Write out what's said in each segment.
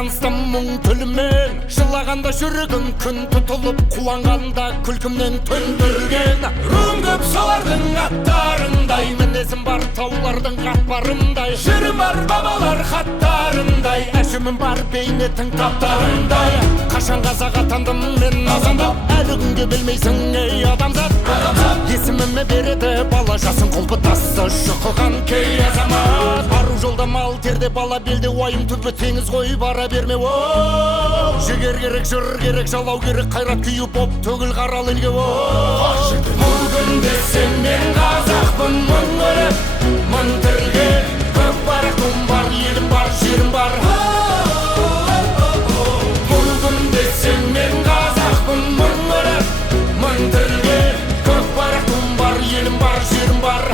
таныстым мұң тілімен. Жылағанда жүрегім күн тұтылып, қуанғанда күлкімнен төндірген. Руым көп солардың аттарындай, мінезім бар таулардың қатпарындай. Жырым бар бабалар хаттарындай, әшімім бар бейнеттің таптарындай. Қашан қазақ атандым мен азандап, әлі күнге білмейсің ей адамзат. Есіміме береді бала жасын қолпытасы шұқыған кей азамат. Ару жолда мал терде бала белде, уайым түбі теңіз ғой бара берме. Жігер керек, жыр керек, жалау керек, қайрат күйі боп төгіл қарал елге. Бұл күнде сен мен қазақпын, мың өліп, мың тілге. Көк барақым бар, елім бар, жерім бар. Бұл күнде сен мен қазақпын, мың өліп, мың тілге. Көк барақым бар, елім бар, жерім бар.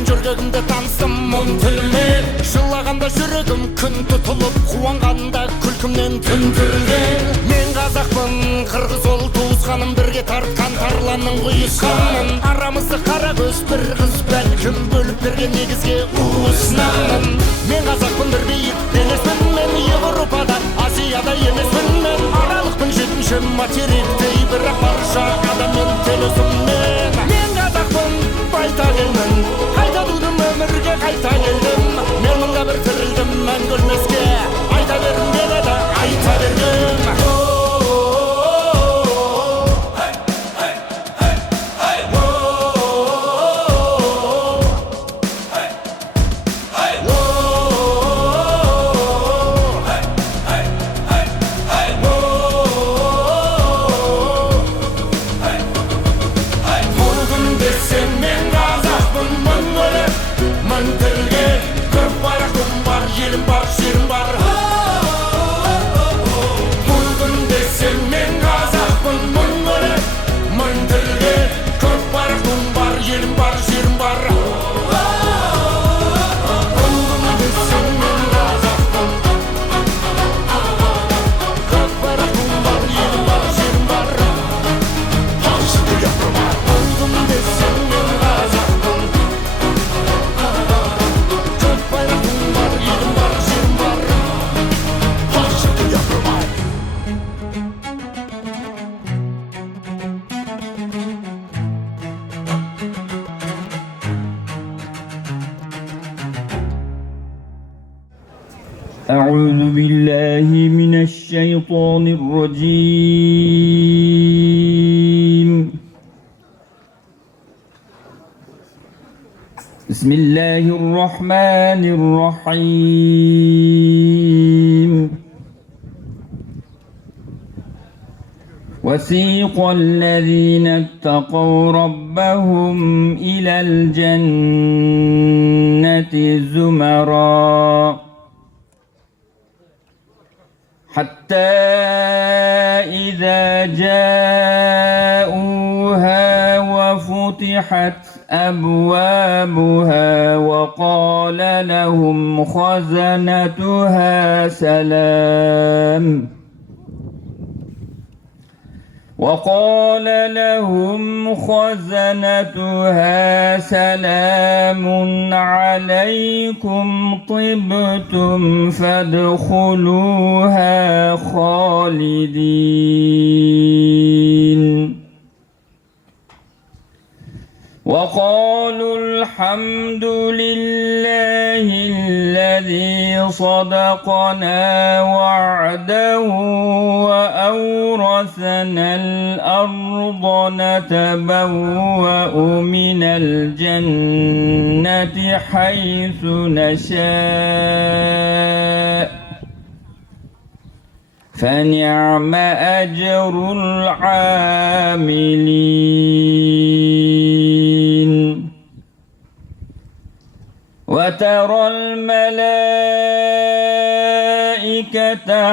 Жүргегімді таныстым мұң тілімен. Жылағанда жүрегім күн тұтылып, қуанғанда күлкімнен түндірген. Мен қазақпын, қырғыз ол туысқаным, бірге тартқан тарланның құйысқанын. Арамызды қара көз бір қыз бәлкім, бөліп берген негізге уысынамын. Мен қазақпын, бір биік денеспін мен, Европада, Азияда емеспін мен. Аралықпын жетінші материктей, бірақ барша адаммен телесіммен. Мен қазақпын, байтақ елмін, қайта тудым өмірге, қайта келдім. Мен мұнда бір тірілдім мәңгі өлмеске, айта берім келеді, айта бергім. أعوذ بالله من الشيطان الرجيم. بسم الله الرحمن الرحيم. وسيق الذين اتقوا ربهم إلى الجنة زمرًا حتى إذا جاءوها وفتحت أبوابها وقال لهم خزنتها سلام عليكم طبتم فادخلوها خالدين. وقالوا الحمد لله الذي صدقنا وعده وأورثنا الأرض نتبوأ من الجنة حيث نشاء فنعم أجر العاملين. وترى الملائكة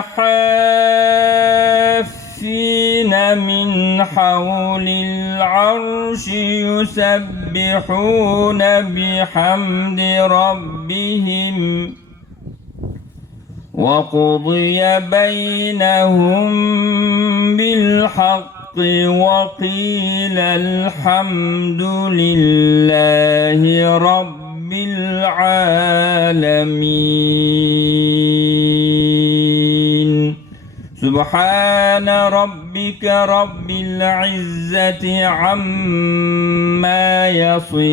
حافين والصافين من حول العرش يسبحون بحمد ربهم وقضي بينهم بالحق وقيل الحمد لله رب العالمين سبحان ربك رب العزة عما يصفون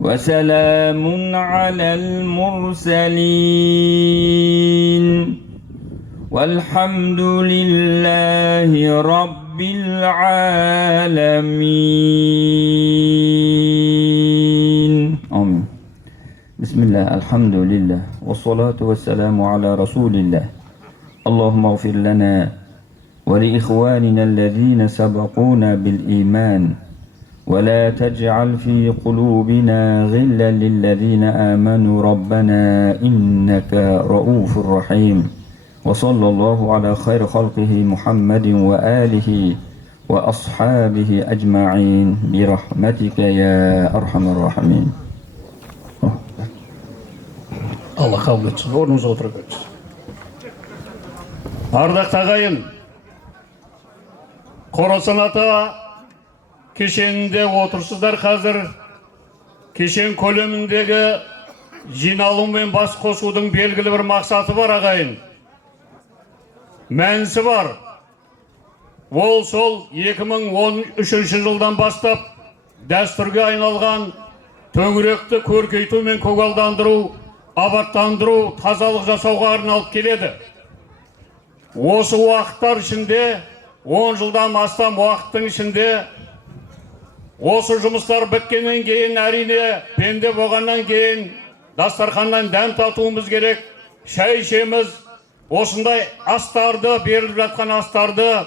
وسلام على المرسلين والحمد لله رب العالمين آمين. بسم الله الحمد لله والصلاة والسلام على رسول الله. اللهم اغفر لنا ولإخواننا الذين سبقونا بالإيمان ولا تجعل في قلوبنا غلا للذين آمنوا ربنا إنك رؤوف رحيم. وصلى الله على خير خلقه محمد وآله وأصحابه أجمعين برحمتك يا أرحم الراحمين. Allah kabul etsin. Ornunuza oturabiliriz. Ardaқты ағайын, Қорасан ата кешенінде отырсыздар қазір. Кешен көлеміндегі жиналу мен бас қосудың белгілі бір мақсаты бар ағайын. Мәнісі бар. Ол сол 2013 жылдан бастап дәстүрге айналған төңіректі көркейту мен көгалдандыру, абаттандыру, тазалық жасауға арналып келеді. Осы уақыттар ішінде, 10 жылдан астам уақыттың ішінде, осы жұмыстар біткеннен кейін әрине пенде болғаннан кейін дастарханнан дәм татуымыз керек, шай ішеміз. Осындай астарды, беріліп жатқан астарды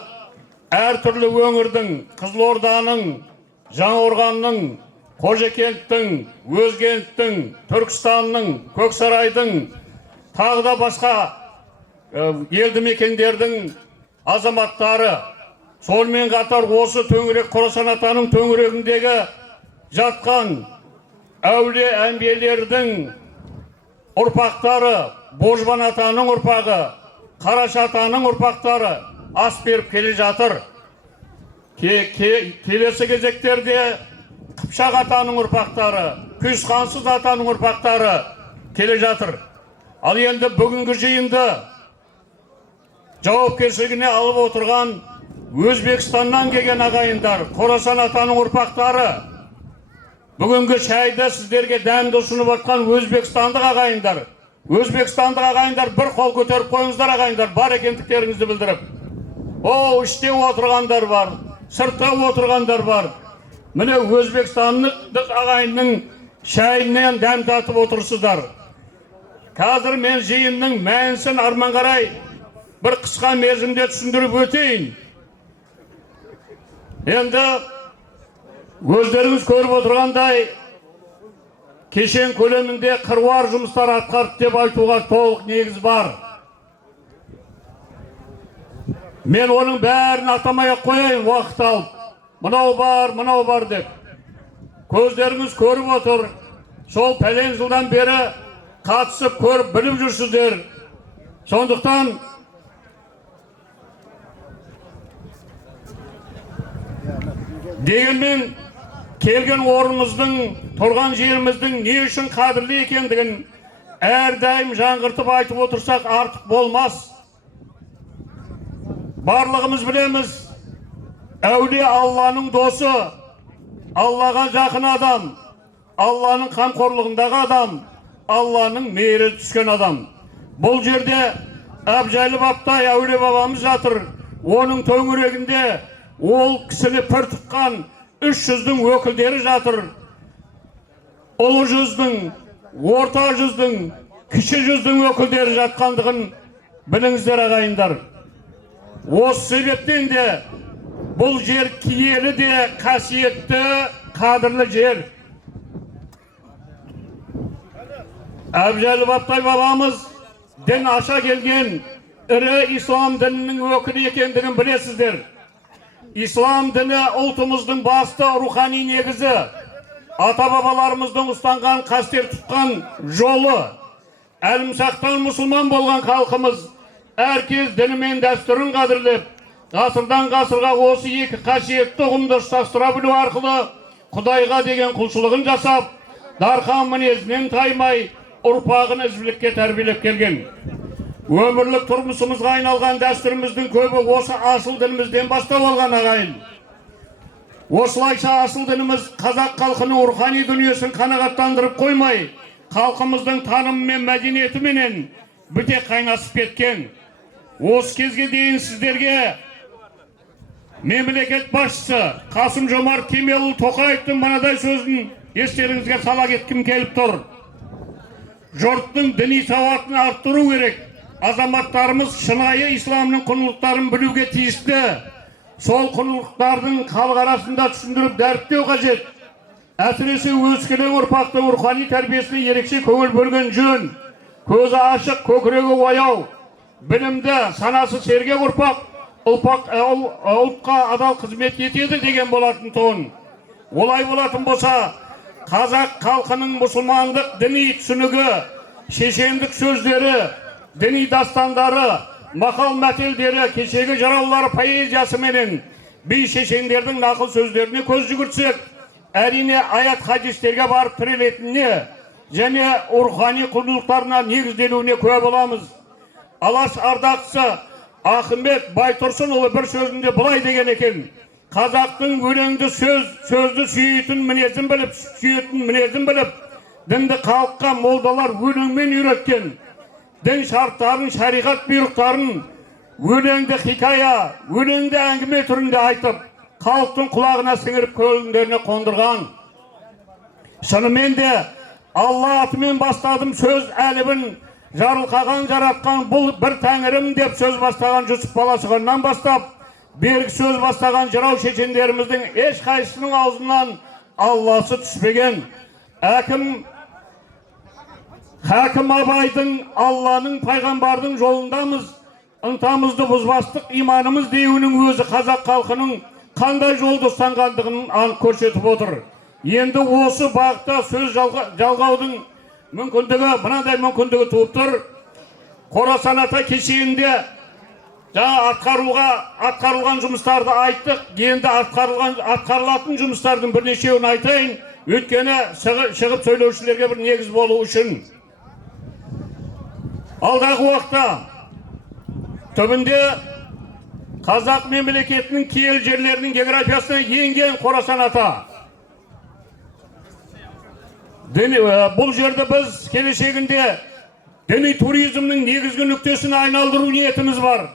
әртүрлі өңірдің, Қызылорданың, Жаңақорғанның, Қожакенттің, Өзгенттің, Түркістанның, Көксарайдың, тағы да басқа елді мекендердің азаматтары, сонымен қатар осы төңірек Қорасан атаның төңірегіндегі жатқан әулие әмбиелердің ұрпақтары, Божбан атаның ұрпағы, Қараша атаның ұрпақтары ас беріп келе жатыр. Келесі кезектерде Қыпшақ атаның ұрпақтары, Күзқансыз атаның ұрпақтары келе жатыр. Ал енді бүгінгі жиынды жауапкершілігіне алып отырған Өзбекстаннан келген ағайындар, Қорасан атаның ұрпақтары, бүгінгі шайды сіздерге дәмді ұсынып жатқан өзбекстандық ағайындар, бір қол көтеріп қойыңыздар ағайындар, бар екендіктеріңізді білдіріп. О, іште отырғандар бар, сыртта отырғандар бар. Міне Өзбекстандық ағайынның шайынан дәм татып отырсыздар. Қазір мен жиынның мәнісін арман қарай бір қысқа мерзімде түсіндіріп өтейін. Енді өздеріңіз көріп отырғандай, кешен көлемінде қыруар жұмыстар атқарды деп айтуға толық негіз бар. Мен оның бәрін атамай қояйын уақыт алып. Мынау бар деп. Көздеріңіз көріп отыр. Сол пәлен жылдан бері қатысып көріп біліп жүрсіздер. Сондықтан дегенмен келген орнымыздың, тұрған жеріміздің не үшін қадірлі екендігін әрдайым жаңғыртып айтып отырсақ артық болмас. Барлығымыз білеміз, әулие Алланың досы, Аллаға жақын адам, Алланың қамқорлығындағы адам, Алланың мейірі түскен адам. Бұл жерде Әбжәлі баптай әулие бабамыз жатыр. Оның төңірегінде ол кісіні пір тұтқан 300-дің өкілдері жатыр. Ұлы жүздің, орта жүздің, кіші жүздің өкілдері жатқандығын біліңіздер ағайындар. Осы себептен де бұл жер киелі де қасиетті, қадірлі жер. Әбжәлі баптай бабамыз дін аша келген, ірі ислам дінінің өкілі екендігін білесіздер. Ислам діні ұлтымыздың басты рухани негізі, ата-бабаларымыздың ұстанған, қастер тұтқан жолы. Әлімсақтан мұсылман болған халқымыз әркез діні мен дәстүрін қадірлеп, ғасырдан ғасырға осы екі қасиетті ұғымды ұштастыра білу арқылы Құдайға деген құлшылығын жасап, дархан мінезінен таймай, ұрпағын ізгілікке тәрбиелеп келген. Өмірлік тұрмысымызға айналған дәстүріміздің көбі осы асыл дінімізден бастап алған ағайын. Осылайша асыл дініміз қазақ халқының рухани дүниесін қанағаттандырып қоймай, халқымыздың танымы мен мәдениеті менен біте қайнасып кеткен. Осы кезге дейін сіздерге мемлекет басшысы Қасым-Жомарт Кемелұлы Тоқаевтың мынадай сөзін естеріңізге сала кеткім келіп тұр. Жұрттың діни сауатын арттыру керек. Азаматтарымыз шынайы исламның құндылықтарын білуге тиісті. Сол құндылықтардың халық арасында түсіндіріп дәріптеу қажет. Әсіресе өскелең ұрпақтың рухани тәрбиесіне ерекше көңіл бөлген жөн. Көзі ашық, көкірегі ояу, білімді, санасы сергек ұрпақ ұлтқа адал қызмет етеді деген болатын тұғын. Олай болатын болса, қазақ халқының мұсылмандық діни түсінігі, шешендік сөздері, діни дастандары, мақал мәтелдері, кешегі жыраулар поэзиясы менен би шешендердің нақыл сөздеріне көз жүгіртсек, әрине аят хадистерге барып тірелетініне және рухани құндылықтарына негізделуіне куә боламыз. Алаш ардақтысы Ахмет Байтұрсынұлы бір сөзінде былай деген екен: қазақтың өлеңді сөзді сүйетін мінезін біліп, дінді халыққа молдалар өлеңмен үйреткен. Дін шарттарын, шариғат бұйрықтарын өлеңді хикая, өлеңді әңгіме түрінде айтып, халықтың құлағына сіңіріп көңілдеріне қондырған. Шынымен де Алла атымен бастадым сөз әлібін, жарылқаған жаратқан бұл бір тәңірім деп сөз бастаған Жүсіп Баласағұннан бастап, бергі сөз бастаған жырау шешендеріміздің ешқайсысының аузынан Алласы түспеген. Хакім Абайдың Алланың пайғамбардың жолындамыз, ынтамызды бұзбастық иманымыз деуінің өзі қазақ халқының қандай жолды ұстанғандығын анық көрсетіп отыр. Енді осы бағытта сөз жалғаудың мынандай мүмкіндігі туып тұр. Қорасан ата кешенінде атқарылған жұмыстарды айттық. Енді атқарылатын жұмыстардың бірнешеуін айтайын, өйткені шығып сөйлеушілерге бір негіз болу үшін. Алдағы уақытта түбінде қазақ мемлекетінің киелі жерлерінің географиясына енген Қорасан ата. Бұл жерді біз келешегінде діни туризмнің негізгі нүктесіне айналдыру ниетіміз бар.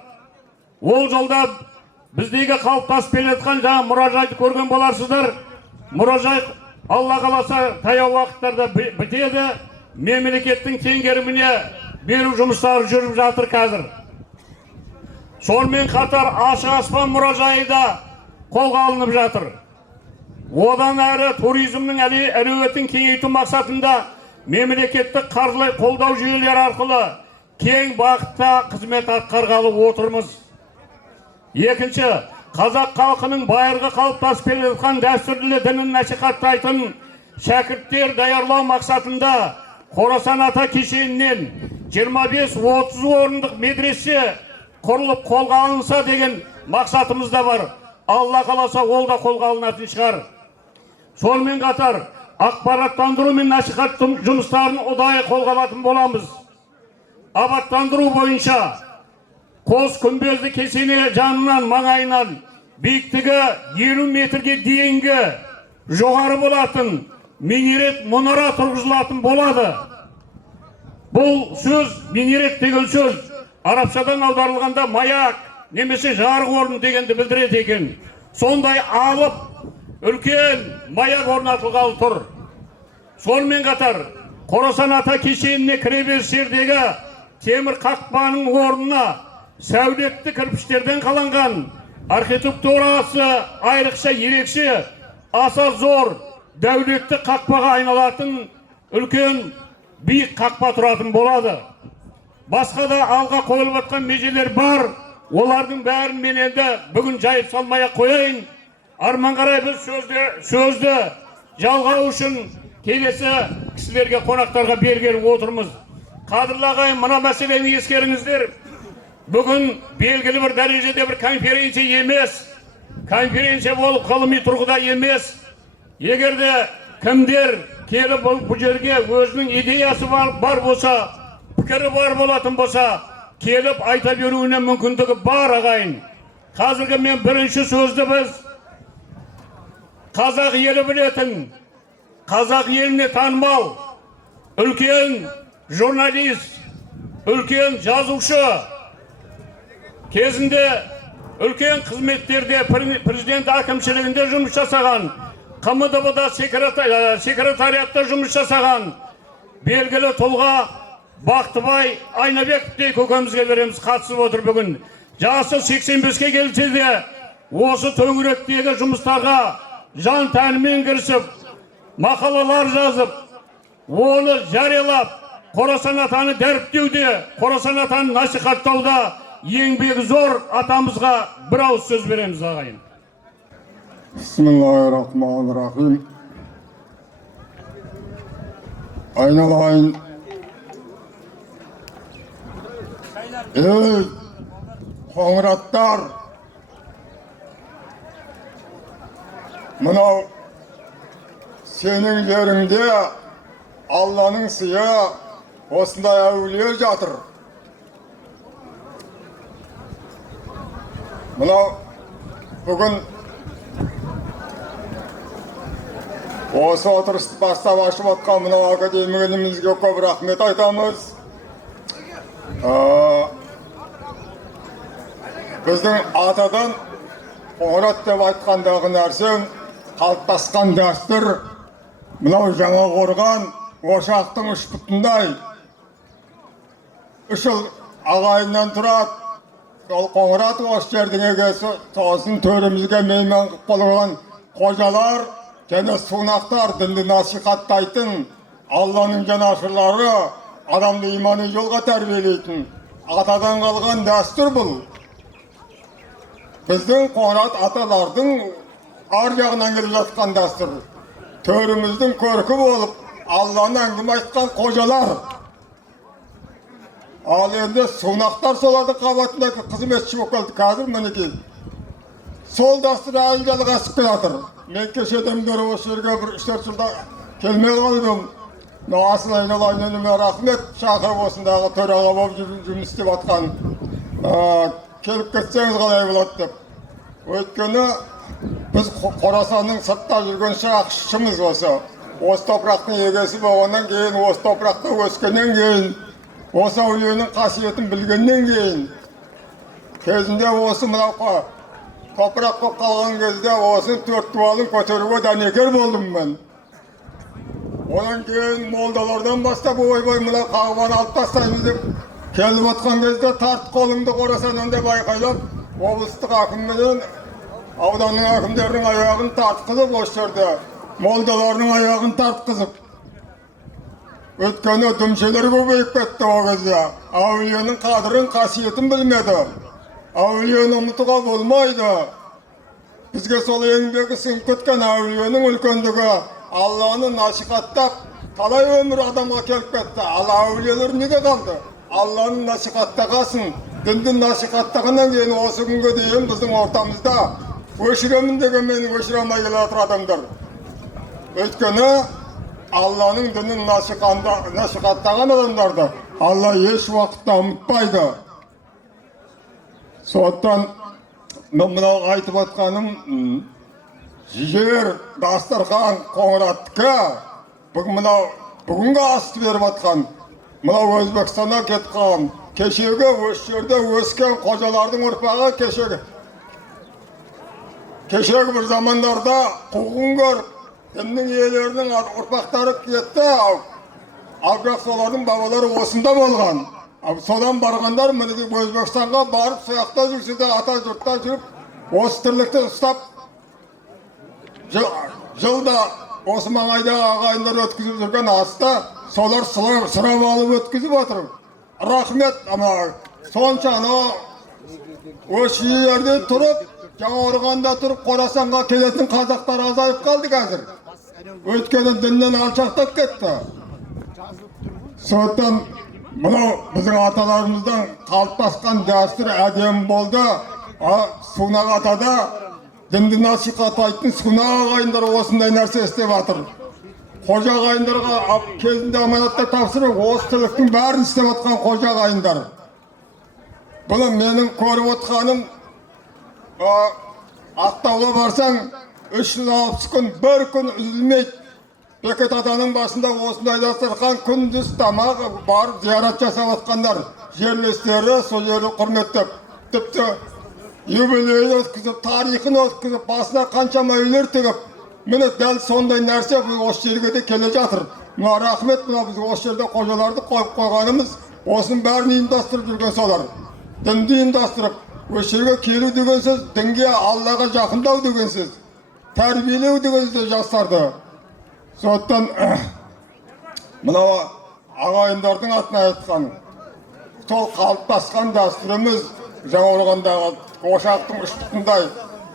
Ол жолда біздегі қалыптасып келе жатқан жаңа мұражайды көрген боларсыздар. Мұражай Алла қаласа таяу уақыттарда бітеді. Мемлекеттің теңгеріміне беру жұмыстары жүріп жатыр қазір. Сонымен қатар Ашық аспан мұражайы да қолға алынып жатыр. Одан әрі туризмнің әлеуетін кеңейту мақсатында мемлекеттік қаржылай қолдау жүйелері арқылы кең бағытта қызмет атқарғалы отырмыз. Екінші, қазақ халқының байырғы қалыптасып келе жатқан дәстүрлі дінін насихаттайтын шәкірттер даярлау мақсатында Қорасан ата кешенінен 25-30 орындық медресе құрылып қолға алынса деген мақсатымыз да бар. Алла қаласа ол да қолға алынатын шығар. Сонымен қатар ақпараттандыру мен насихат жұмыстарын ұдайы қолға алатын боламыз. Абаттандыру бойынша қос күмбезді кесене жанынан маңайынан биіктігі 50 метрге дейінгі жоғары болатын минарет мұнара тұрғызылатын болады. Бұл сөз, минарет деген сөз, арабшадан аударылғанда маяк немесе жарық орын дегенді білдіреді екен. Сондай алып үлкен маяк орнатылғалы тұр. Сонымен қатар Қорасан ата кешеніне кіреберіс жердегі темір қақпаның орнына сәулетті кірпіштерден қаланған, архитектурасы айрықша ерекше, аса зор, дәулетті қақпаға айналатын үлкен биік қақпа тұратын болады. басқа да алға қойылып жатқан межелер бар. Олардың бәрін мен енді бүгін жайып салмай қояйын. Арман қарай біз сөзді жалғау үшін келесі кісілерге, қонақтарға бергелі отырмыз. Қадірлі ағайын, мына мәселені ескеріңіздер. Бүгін белгілі бір дәрежеде бір конференция емес, конференция болып ғылыми тұрғыда емес. Егерде кімдер келіп бұл жерге өзінің идеясы бар болса, пікірі бар болатын болса, келіп айта беруіне мүмкіндігі бар ағайын. Қазіргі мен бірінші сөзді біз қазақ елі білетін, қазақ еліне танымал, үлкен журналист, үлкен жазушы, кезінде үлкен қызметтерде президент әкімшілігінде жұмыс жасаған, КМДБ-да секретариатта жұмыс жасаған белгілі тұлға Бақтыбай Айнабековтей көкемізге береміз, қатысып отыр бүгін. Жасы 85-ке келсе де осы төңіректегі жұмыстарға жан тәнімен кірісіп, мақалалар жазып, оны жариялап, Қорасан атаны дәріптеуде, Қорасан атаны насихаттауда еңбегі зор атамызға бір ауыз сөз береміз ағайын. Бисмиллахиррахманиррахим. Айналайын. Ey қоңыраттар, мынау сенің жеріңде Алланың сыйы осындай әулие жатыр. Мынау бүгін осы отырысты бастап ашып отқан мынау академигімізге көп рахмет айтамыз. Біздің атадан қоңырат деп айтқандағы нәрсен қалыптасқан дәстүр, мынау жаңа қорған ошақтың үш бүтіндей 3 жыл ағайыннан тұрады. Ол қоңырат осы жердің егесі тосын төрімізге мейман қылған қожалар және сунақтар, дінді насихаттайтын, Алланың жанашырлары, адамды имани жолға тәрбиелейтін атадан қалған дәстүр бұл. Біздің қоңырат аталардың ар жағынан келіп жатқан дәстүр. Төріміздің көркі болып, Алланы әңгіме айтқан қожалар. Ал енді сунақтар солардың қабатында қызметші болып келді. Қазір мінекей сол дәстүр әлі жалғасып келатыр. Мен кешеден бері осы жерге бір 3-4 жылда келмей қалдым. Асыл айналайынына рахмет, шақырып осындағы төраға болып жұмыс істеп жатқан. Келіп кетсеңіз қалай болады деп. Өйткені біз Қорасанның сыртта жүрген шақшымыз осы. Осы топырақтың егесі болғаннан кейін, осы топырақта өскеннен кейін, осы әулиенің қасиетін білгеннен кейін, кезінде осы мынау топырақ болып қалған кезде осы 4 дуалын көтеруге дәнекер болдым мен. Одан кейін молдалардан бастап ойбай мына қағбаны алып тастаймыз деп келіп отқан кезде тарт қолыңды Қорасаннан деп айқайлап, облыстық әкімменен ауданның әкімдерінің аяғын тартқызып, осы жерде молдаларының аяғын тартқызып. Өткені дүмшелер көбейіп кетті о кезде. Әулиенің қадірін, қасиетін білмеді. Әулиені ұмытуға болмайды. Бізге сол еңбегі сіңіп кеткен әулиенің үлкендігі Алланы насихаттап, талай өмір адамға келіп кетті. Ал әулиелер неге қалды? Алланы насихаттағасын, дінді насихаттағаннан кейін осы күнге дейін біздің ортамызда өшіремін деген мені өшіре алмай келе жатыр адамдар. Өйткені Алланың дінін насихаттаған адамдарды Алла еш уақытта ұмытпайды. Сондықтан мынау айтып жатқаным, жер дастархан қоңыраттікі бүгінгі асты беріп жатқан, мынау Өзбекстаннан кетіп қалған, кешегі осы жерде өскен қожалардың ұрпағы кешегі бір замандарда қуғын көріп, діннің иелерінің ұрпақтары кетті, ал бірақ солардың бабалары осында болған. Содан барғандар Өзбекстанға барып, сояқта жүрсе де ата жұртта жүріп, осы тірлікті ұстап, жылда осы маңайда ағайындар өткізіп жүрген аста, солар сұрап алып өткізіп отыр. рахмет. Сонша осы жерде тұрып, Жаңақорғанда тұрып, Қорасанға келетін қазақтар азайып қалды қазір. Өйткені діннен алшақтап кетті. Сондықтан мынау біздің аталарымыздан қалыптасқан дәстүр әдемі болды. Сунақ атада дінді насихаттайтын Сунақ ағайындар осындай нәрсе істеп жатыр. Қожа ағайындарға кезінде аманатта тапсырып, осы тірліктің бәрін істеп отқан қожа ағайындар. Бұл менің көріп отқаным, Ақтауға барсаң, 360 күн, бір күн үзілмейді. Бекет атаның басында осындай дастархан, күндіз тамағы барып зиярат жасап отқандар. Жерлестері сол жерді құрметтеп, тіпті юбилейін өткізіп, тарихын өткізіп, басына қаншама үйлер тігіп, міне дәл сондай нәрсе біз осы жерге де келе жатыр. Мына рахмет, мына біз осы жерде қожаларды қойып қойғанымыз, осының бәрін ұйымдастырып жүрген солар. Дінді ұйымдастырып, осы жерге келу деген сөз, дінге, Аллаға жақындау деген сөз, тәрбиелеу деген сөз жастарды. Сондықтан мынау ағайындардың атына айтқан, сол қалыптасқан дәстүріміз Жаңақорғандағы ошақтың ұштығындай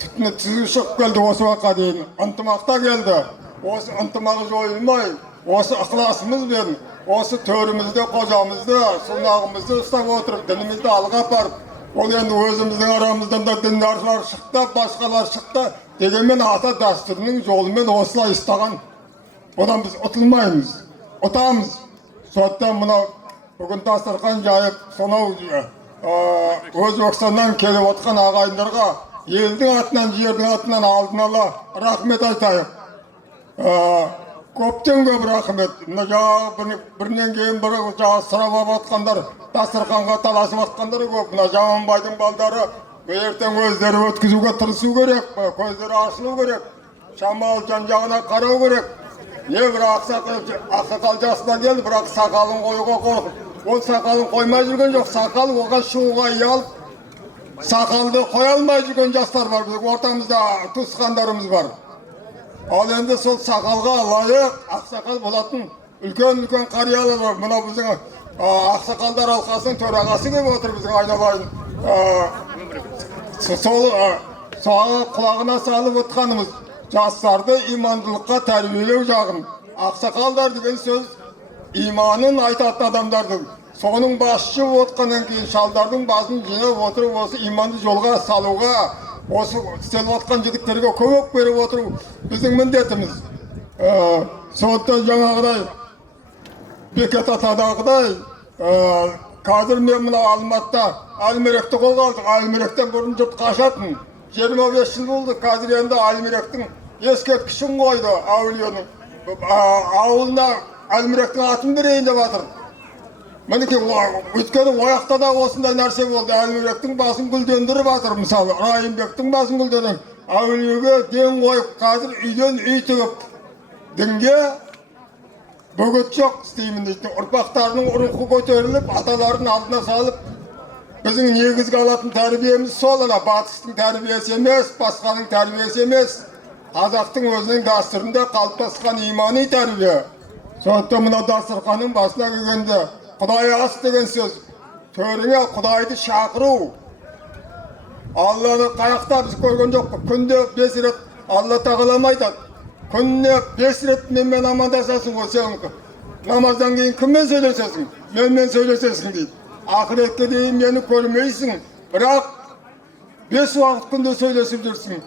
түтіні түзу шығып келді осы уақытқа дейін. Ынтымақта келді. Осы ынтымағы жойылмай, осы ықыласымызбен, осы төрімізді, қожамызды, сунағымызды ұстап отырып, дінімізді алға апарып, ол енді өзіміздің арамыздан да діндаршылар шықты, басқалар шықты, дегенмен ата дәстүрінің жолымен осылай ұстаған. Одан біз ұтылмаймыз, ұтамыз. Сондықтан мынау бүгін дастархан жайып, сонау Өзбекстаннан келіп отқан ағайындарға елдің атынан, жердің атынан алдын ала рахмет айтайық. Көптен көп рахмет. Бірінен кейін бірі сұрап алып отқандар, дастарханға таласып отқандар көп. Жаманбайдың балдары ертең өздері өткізуге тырысу керек, көздері ашылу керек, шамал жан-жағына қарау керек. Не бір ақсақал жасына келді, бірақ сақалын қоюға қорқып. Ол сақалын қоймай жүрген жоқ, сақал оған шығуға ұялып, сақалды қоя алмай жүрген жастар бар, біздің ортамызда туысқандарымыз бар. Ал енді сол сақалға лайық ақсақал болатын үлкен қариялар бар. Мына біздің ақсақалдар алқасының төрағасы келіп отыр біздің айналайын. Сол құлағына салып отқанымыз жастарды имандылыққа тәрбиелеу жағын. Ақсақалдар деген сөз иманын айтатын адамдардың. Соның басшы отқаннан кейін шалдардың басын жинап отырып, осы иманды жолға салуға, осы істеліп отқан жігіттерге көмек беріп отыру біздің міндетіміз. Сондықтан жаңағыдай Бекет атадағыдай, қазір мен мына Алматыда Әлмеректі қолға алдық. Әлмеректен бұрын жұрт қашатын. 25 жыл болды, қазір енді Әлмеректің ескерткішін қойды әулиенің. Ауылына Әлмеректің атын берейін деп жатыр. Мінекей, өйткені ояқта да осындай нәрсе болды. Әлмеректің басын гүлдендіріп жатыр, мысалы, Райымбектің басын гүлдендіріп. Әулиеге ден қойып, қазір үйден үй тігіп, дінге бөгет жоқ істеймін дейді. Ұрпақтарының рухы көтеріліп, аталардың алдына салып, біздің негізгі алатын тәрбиеміз сол, батыстың тәрбиесі емес, басқаның тәрбиесі емес, қазақтың өзінің дәстүрінде қалыптасқан имани тәрбие. Сондықтан мына дастарханның басына келгенде Құдай ас деген сөз, төріңе Құдайды шақыру. Алланы қаяқта біз көрген жоқпыз. Күнде 5 рет Алла тағалам айтады. Күніне 5 рет менімен амандасасың ғой сен. Намаздан кейін кіммен сөйлесесің? Менімен сөйлесесің дейді. Ақыретке дейін мені көрмейсің, бірақ 5 уақыт күнде сөйлесіп жүрсің.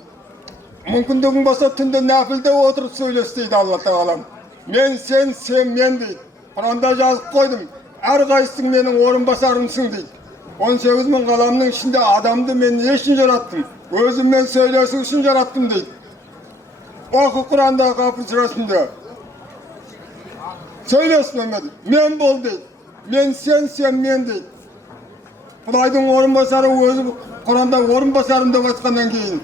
Мүмкіндігің болса түнде нәпілде отырып сөйлес дейді Алла тағалам. Мен сен, сен мен дейді. Құранда жазып қойдым. Әрқайсың менің орынбасарымсың дейді. 18 мың ғаламның ішінде адамды мен не үшін жараттым? Өзіммен сөйлесу үшін жараттым дейді. Оқы Құранда Ғафир сүресінде. Сөйлесін дейді. Мен бол дейді. Мен сен, сен мен дейді. Құдайдың орынбасары өзі Құранда орынбасарым деп айтқаннан кейін.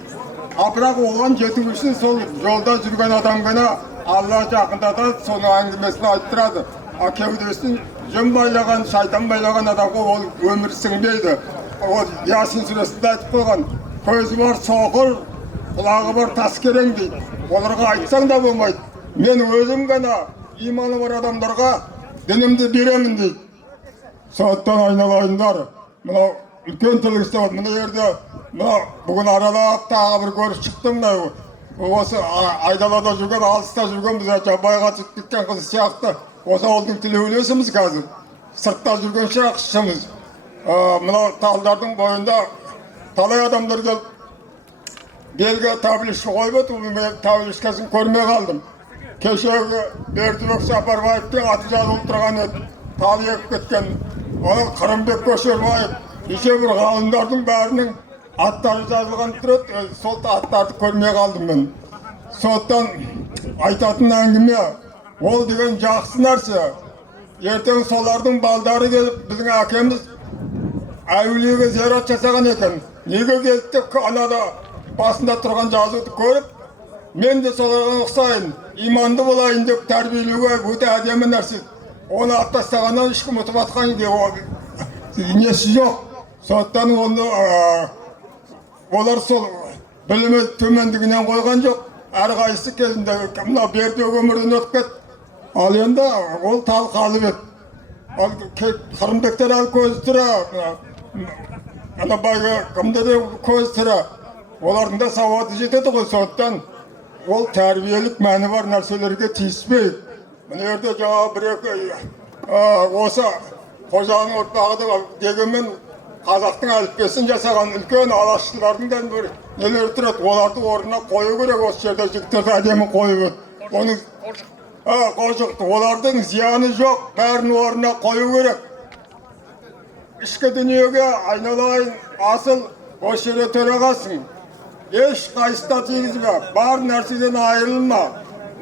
Бірақ оған жету үшін сол жолда жүрген адам ғана Алла жақындатады, соның әңгімесін айттырады. Кеудесін жын байлаған, шайтан байлаған адамға ол өмір сіңбейді. Ол Ясин сүресінде айтып қойған. Көзі бар соқыр, құлағы бар таскерең дейді. Оларға айтсаң да болмайды. Мен өзім ғана иманы бар адамдарға дінімді беремін дейді. Soğuttan aynalayınlar. Mına үлкен тілгісі бар. Мына жерде мына бүгін аралап тағы бір көріп шықтым да. Осы айдалада жүрген, алыста жүрген біз жабайға түсіп кеткен қыз сияқты. Осы ауылдың тілеулесіміз қазір. Сыртта жүрген шақшымыз. Мына талдардың бойында талай адамдар келіп белге табличка қойып отыр. Мен табличкасын көрмей қалдым. Кешегі Бердібек Сапарбаевтың аты жазылып тұрған еді. Тал егіп кеткен. Оның Қырымбек Көшербаев, кеше бір ғалымдардың бәрінің аттары жазылған тұрады. Сол аттарды көрмей қалдым мен. Сондықтан айтатын әңгіме, ол деген жақсы нәрсе. Ертең солардың балдары келіп, біздің әкеміз әулиеге зиярат жасаған екен. Неге келді деп анада басында тұрған жазуды көріп, мен де соларға ұқсайын, иманды болайын деп тәрбиелеуге өте әдемі нәрсе. Оны аттастағаннан ешкім ұтып атқан несі жоқ. Сондықтан олар сол білімі төмендігінен қойған жоқ. Әрқайсысы кезінде мына Бердібек өмірден өтіп кетті. Ал енді ол тал қалып еді. Қырымбектер әлі көзі тірі. Ана байға кімде де көзі тірі. Олардың да сауаты жетеді ғой. Сондықтан ол тәрбиелік мәні бар нәрселерге тиіспейік. Мына жерде жаңа бір-екі осы қожаның ұрпағы дегенмен қазақтың әліппесін жасаған үлкен алашшылардың да бір нелері тұрады. Оларды орнына қою керек. Осы жерде жігіттерді әдемі қойып еді. Оның қожықты. Олардың зияны жоқ. Бәрін орнына қою керек. Ішкі дүниеге айналайын асыл осы жерде төрағасың. Еш қайсыда тигізбе. Бар нәрседен айырылма.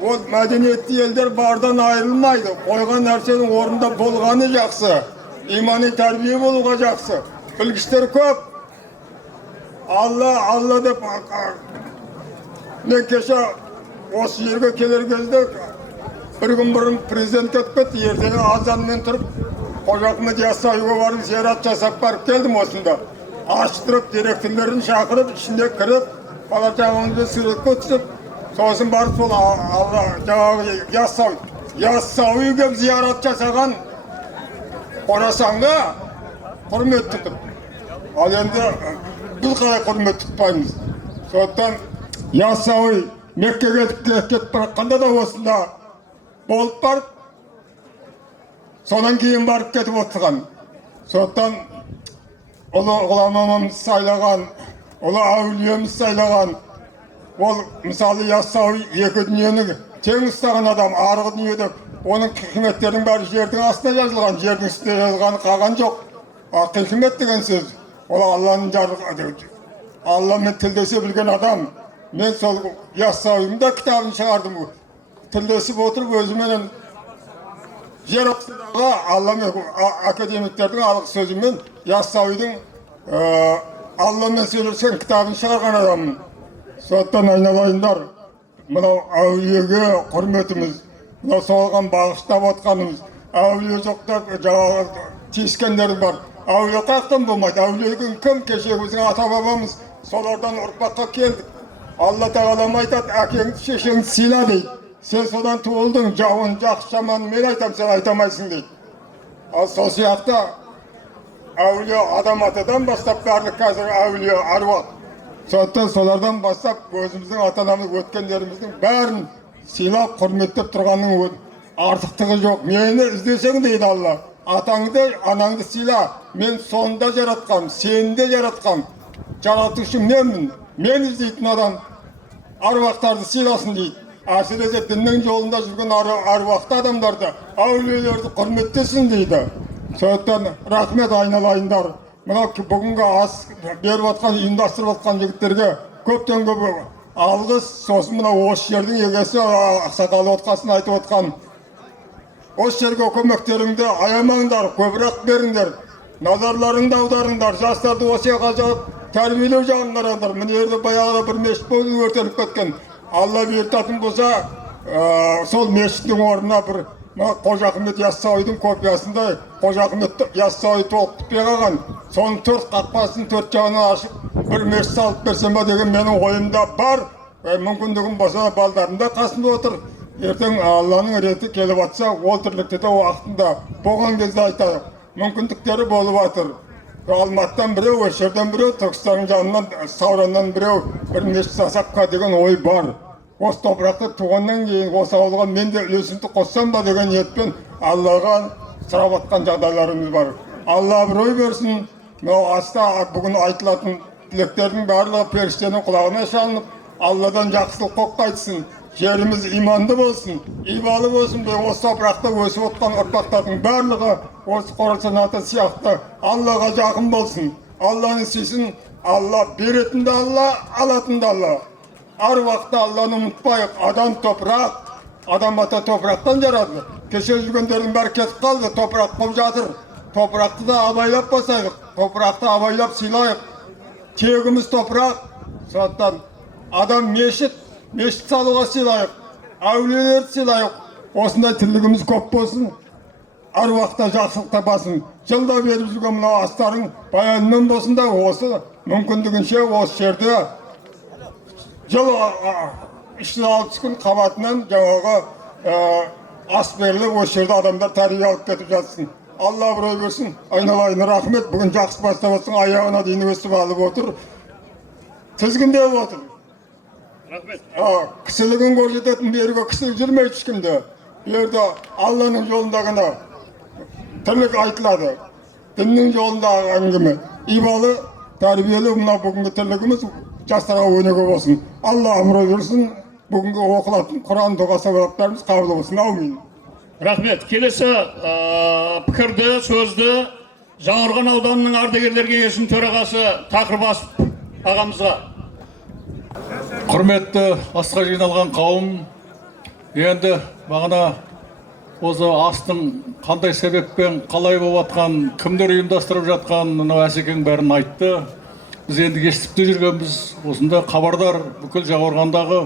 Ол мәдениетті елдер бардан айырылмайды. Қойған нәрсенің орнында болғаны жақсы. Имани тәрбие болуға жақсы. Білгіштер көп. Алла деп мен кеше осы жерге келер кезде бір күн бұрын президент кетіп кетті. Ертеңі азанмен тұрып Қожа Ахмет Яссауиге барып зиярат жасап барып келдім осында. Аштырып директорларын шақырып ішінде кіріп бала шағамызбен суретке түсіп сосын барып сол жаңағы Яссауи келіп зиярат жасаған Қорасанға құрмет тұтып. Ал енді біз қалай құрмет тұтпаймыз. Сондықтан Яссауи Меккеге кетіп баратқанда да осында болып барып, сонан кейін барып кетіп отырған. Сондықтан ұлы ғұламамыз сайлаған, ұлы әулиеміз сайлаған, ол мысалы Яссауи екі дүниені тең ұстаған адам, арғы дүниеде оның хикметтердің бәрі жердің астына жазылған, жердің үстіне жазылғаны қалған жоқ. Хикмет деген сөз, ол Алланың жарлығы, Алламен тілдесе білген адам. Мен сол Яссауидің да кітабын шығардым. Тілдесіп отырып өзіменен жер астындағы Алламен академиктердің алғы сөзімен Яссауидің Алламен сөйлескен кітабын шығарған адаммын. Сондықтан айналайындар, мынау әулиеге құрметіміз, мынау соған бағыштап отқанымыз, әулие жоқтап жаңағы тиіскендер бар. Әулие қақтан болмайды. Әулиеге кім? Кеше біздің ата бабамыз солардан ұрпаққа келдік. Алла тағалам айтады, әкеңді шешеңді сыйла дейді. Сен содан туылдың, жауын жақсы жаман мен айтам, сен айтамайсың дейді. Ал сол сияқты әулие адам атадан бастап барлық қазір әулие аруақ. Сондықтан солардан бастап өзіміздің ата-анамыз өткендеріміздің бәрін сыйлап құрметтеп тұрғанның артықтығы жоқ. Мені іздесең дейді Алла. Атаңды, анаңды сыйла. Мен сонда жаратқам, сені де жаратқам. Жаратушы менмін. Мен іздейтін адам аруақтарды сыйласын дейді. Әсіресе діннің жолында жүрген аруақты адамдарды, әулиелерді құрметтесін дейді. Сондықтан рахмет айналайындар. Мына бүгінгі ас беріп отқан, ұйымдастырып отқан жігіттерге көптен көп алғыс. Сосын мына осы жердің егесі ақсақалы отқасын айтып отқан. Осы жерге көмектеріңді аямаңдар, көбірек беріңдер. Назарларыңды аударыңдар, жастарды осы жағып тәрбиелеу жағын қараңдар. Міне жерде баяғыда бір мешіт болды, өртеніп кеткен. Алла бұйыртатын болса, сол мешіттің орнына бір Қожа Ахмет Яссауидің копиясында Қожа Ахмет Яссауи толып қалған. Соның 4 қақпасын 4 жағынан ашып, бір мешіт салып берсем ба деген менің ойымда бар. Мүмкіндігім болса балдарында қасында отыр. Ертең Алланың реті келіп атса, ол тірлікте де уақытында болған кезде айтады. мүмкіндіктері болып жатыр. Алматыдан біреу, осы жерден біреу, Түркістанның жанынан, Саураннан біреу бір мешіт жасапқа деген ой бар. Осы топырақты туғаннан кейін осы ауылға мен де үлесімді қоссам ба деген ниетпен Аллаға сұрап жатқан жағдайларымыз бар. Алла абырой берсін. Мынау аста бүгін айтылатын тілектердің барлығы періштенің құлағына шалынып, Алладан жақсылық қайтсын. Жеріміз иманды болсын, ибалы болсын. Осы топырақта өсіп отқан ұрпақтардың барлығы осы Қорасан ата сияқты Аллаға жақын болсын. Алланы сүйсін. Алла беретін де Алла, алатын да Алла. Ар уақытта Алланы ұмытпайық. Адам топырақ, адам ата топырақтан жарады. Кеше жүргендердің бәрі кетіп қалды, топырақ болып жатыр. Топырақты да абайлап басайық, топырақты абайлап сыйлайық. Тегіміз топырақ. Сондықтан адам мешіт салуға сыйлайық, әулиелерді сыйлайық. Осындай тірлігіміз көп болсын. Ар уақытта жақсылық табасын. Жылда беріп жүрген мынау астарың баянмен болсын да, осы мүмкіндігінше осы жерде жыл 360 күн қабатынан жаңағы ас беріліп, осы жерде адамдар тәрбие алып кетіп жатсын. Алла абырой берсін. Айналайын рахмет. Бүгін жақсы бастап отырсың, аяғына дейін өсіп алып отыр. Тізгіндеп отыр. Рахмет. Кісілігін көрсететін беруге кісілік жүрмейді ешкімде. Берді Алланың жолында ғана тірлік айтылады. Діннің жолындағы әңгіме. Ибалы, тәрбиелі мына бүгінгі тірлігіміз жастарға өнеге болсын. Алла абырой берсін. Бүгінгі оқылатын Құран дұға сауаптарымыз қабыл болсын. Аумин. Рахмет. Келесі пікірді, сөзді Жаңғырған ауданының ардагерлер кеңесінің төрағасы Тақырбасов ағамызға. Құрметті асқа жиналған қауым, енді бағана осы астың қандай себеппен қалай болып жатқан, кімдер ұйымдастырып жатқан, Әсекең бәрін айтты. Біз енді естіп те жүргенбіз, осында хабардар, бүкіл Жаңғырғандағы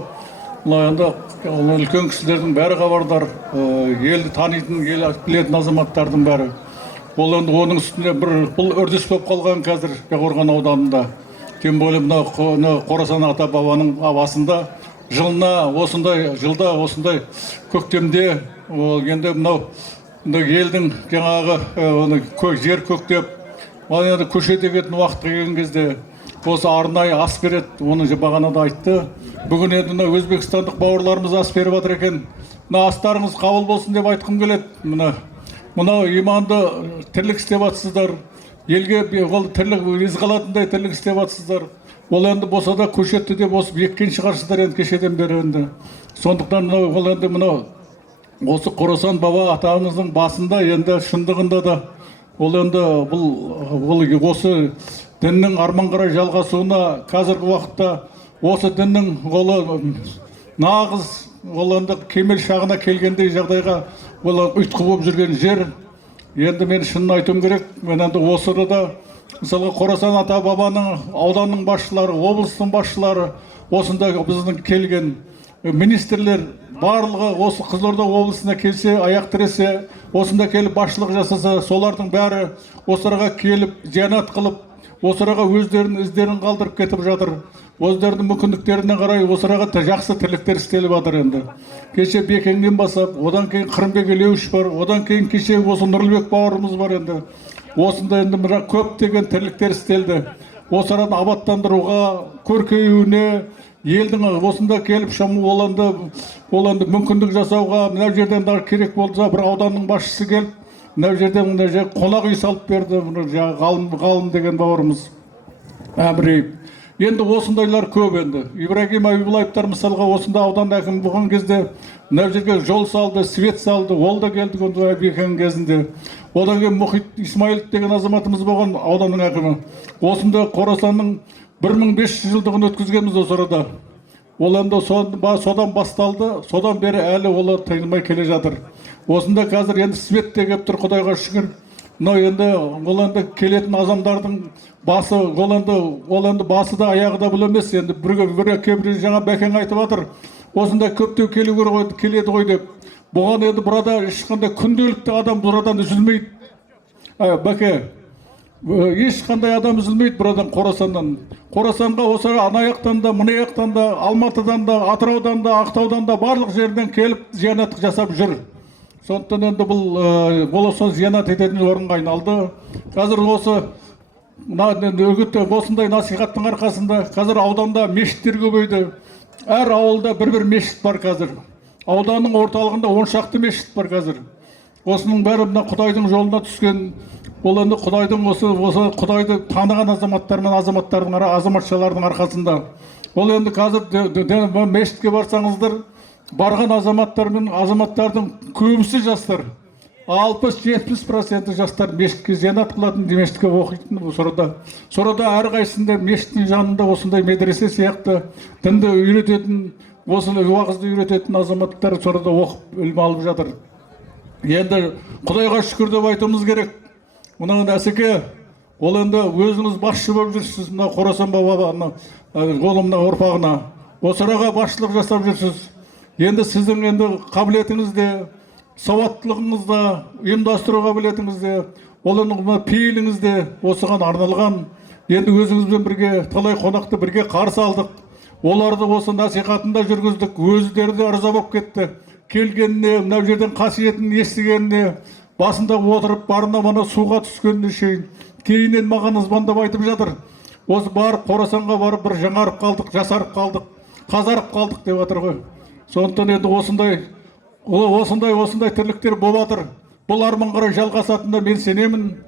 енді үлкен кісілердің бәрі хабардар, елді танитын, ел білетін азаматтардың бәрі. Ол енді оның үстінде бұл үрдіс болып қалған қазір Жаңғырған ауданында. Тем более мына Қорасан ата бабаның басында жылына осындай, жылда осындай көктемде енді мынау елдің жаңағы жер көктеп, енді көшеде кететін уақыт келген кезде осы арнайы ас береді, оны бағана да айтты. Бүгін енді өзбекстандық бауырларымыз ас беріп жатыр екен. Мына астарыңыз қабыл болсын деп айтқым келеді. Мынау иманды тірлік істеп жатсыздар. Елге тірлік из қалатындай тірлік істеп жатсыздар. Ол енді болса да көшетті деп осы еккен шығарсыздар енді кешеден бері енді. Сондықтан ол енді мынау осы Қорасан баба атамыздың басында енді шындығында да ол енді бұл осы діннің арман қарай жалғасуына қазіргі уақытта осы діннің нағыз ол енді кемел шағына келгендей жағдайға ол ұйытқы болып жүрген жер. Енді мен шынын айтуым керек. Мен енді осы да мысалға Қорасан ата бабаның ауданның басшылары, облыстың басшылары, осында біздің келген министрлер барлығы осы Қызылорда облысына келсе, аяқ тіресе, осында келіп басшылық жасаса, солардың бәрі осыраға келіп, зиянат қылып, осыраға өздерінің іздерін қалдырып кетіп жатыр. Өздерінің мүмкіндіктеріне қарай осыраға жақсы тірліктер істеліп жатыр енді. Кеше Бекеңнен басап, одан кейін Қырымбек Елеуіш бар, одан кейін кеше осы Нұрлыбек бауырымыз бар енді. Осында енді көптеген тірліктер істелді. Осыраны абаттандыруға, көркеюіне, елдің осында келіп ол енді мүмкіндік жасауға, мына жерден керек болса, бір ауданның басшысы келіп, мына жерден қонақ үй салып берді, ғалым деген бауырымыз Әміреев. Енді осындайлар көп енді. Ибрагим Айбулаевтар мысалға осында аудан әкімі болған кезде мына жерге жол салды, свет салды, ол да келді Бекең кезінде. Одан кейін Мұхит Исмаилов деген азаматымыз болған ауданның әкімі. Осында Қорасанның 1500 жылдығын өткізгенбіз осы арада. Ол енді содан басталды, содан бері әлі олар тыйылмай келе жатыр. Осында қазір енді свет те келіп тұр, Құдайға шүкір. Ол енді келетін азамдардың басы, ол енді басы да аяғы да бұл емес. Енді кейбір жаңа Бәкең айтып жатыр, осында көптеу келеді ғой деп. Бұған енді burada ешқандай күнделікті адам бұрадан үзілмейді. Бәке, ешқандай адам үзілмейді бұрадан Қорасаннан. Қорасанға осы анаяқтан да, мұнаяқтан да, Алматыдан да, Атыраудан да, Ақтаудан да барлық жерден келіп зиянаттық жасап жүр. Сондықтан енді бұл болосон зиянат ететін орынға айналды. Қазір осы осындай насихаттың арқасында қазір ауданда мешіттер көбейді. Әр ауылда бір мешіт бар қазір. Ауданның орталығында 10 шақты мешіт бар қазір. Осының бәрі мына Құдайдың жолына түскен. Ол енді Құдайдың осы Құдайды таныған азаматтар мен азаматшалардың арқасында. Ол енді қазір мешітке барсаңыздар, барған азаматтар мен азаматтардың көбісі жастар. 60-70% жастар мешітке зиянат қылатын, мешітке оқитын. Сұрада әрқайсында мешіттің жанында осындай медресе сияқты дінді үйрететін, осындай уағызды үйрететін азаматтар сұрада оқып ілім алып жатыр. Енді Құдайға шүкір деп айтуымыз керек. Мына Әсеке, ол енді өзіңіз басшы болып жүрсіз, мына Қорасан бабаның қолымна ұрпағына. Осы араға басшылық жасап жүрсіз. Енді сіздің енді қабілетіңіз де, сауаттылығыңыз да, ұйымдастыру қабілетіңіз де, ол енді пейіліңіз де осыған арналған. Енді өзіңізбен бірге талай қонақты бірге қарсы алдық. Оларды осы насихатында жүргіздік. Өздері де ырза болып кетті. Келгеніне, мына жерден қасиетін естігеніне, басында отырып, барына мана суға түскеніне шейін. Кейіннен маған ызбандап айтып жатыр. Осы барып, Қорасанға барып, бір жаңарып қалдық, жасарып қалдық, қазарып қалдық деп жатыр ғой. Сондықтан енді осындай тірліктер болып жатыр. Бұл арман қарай жалғасатынына мен сенемін.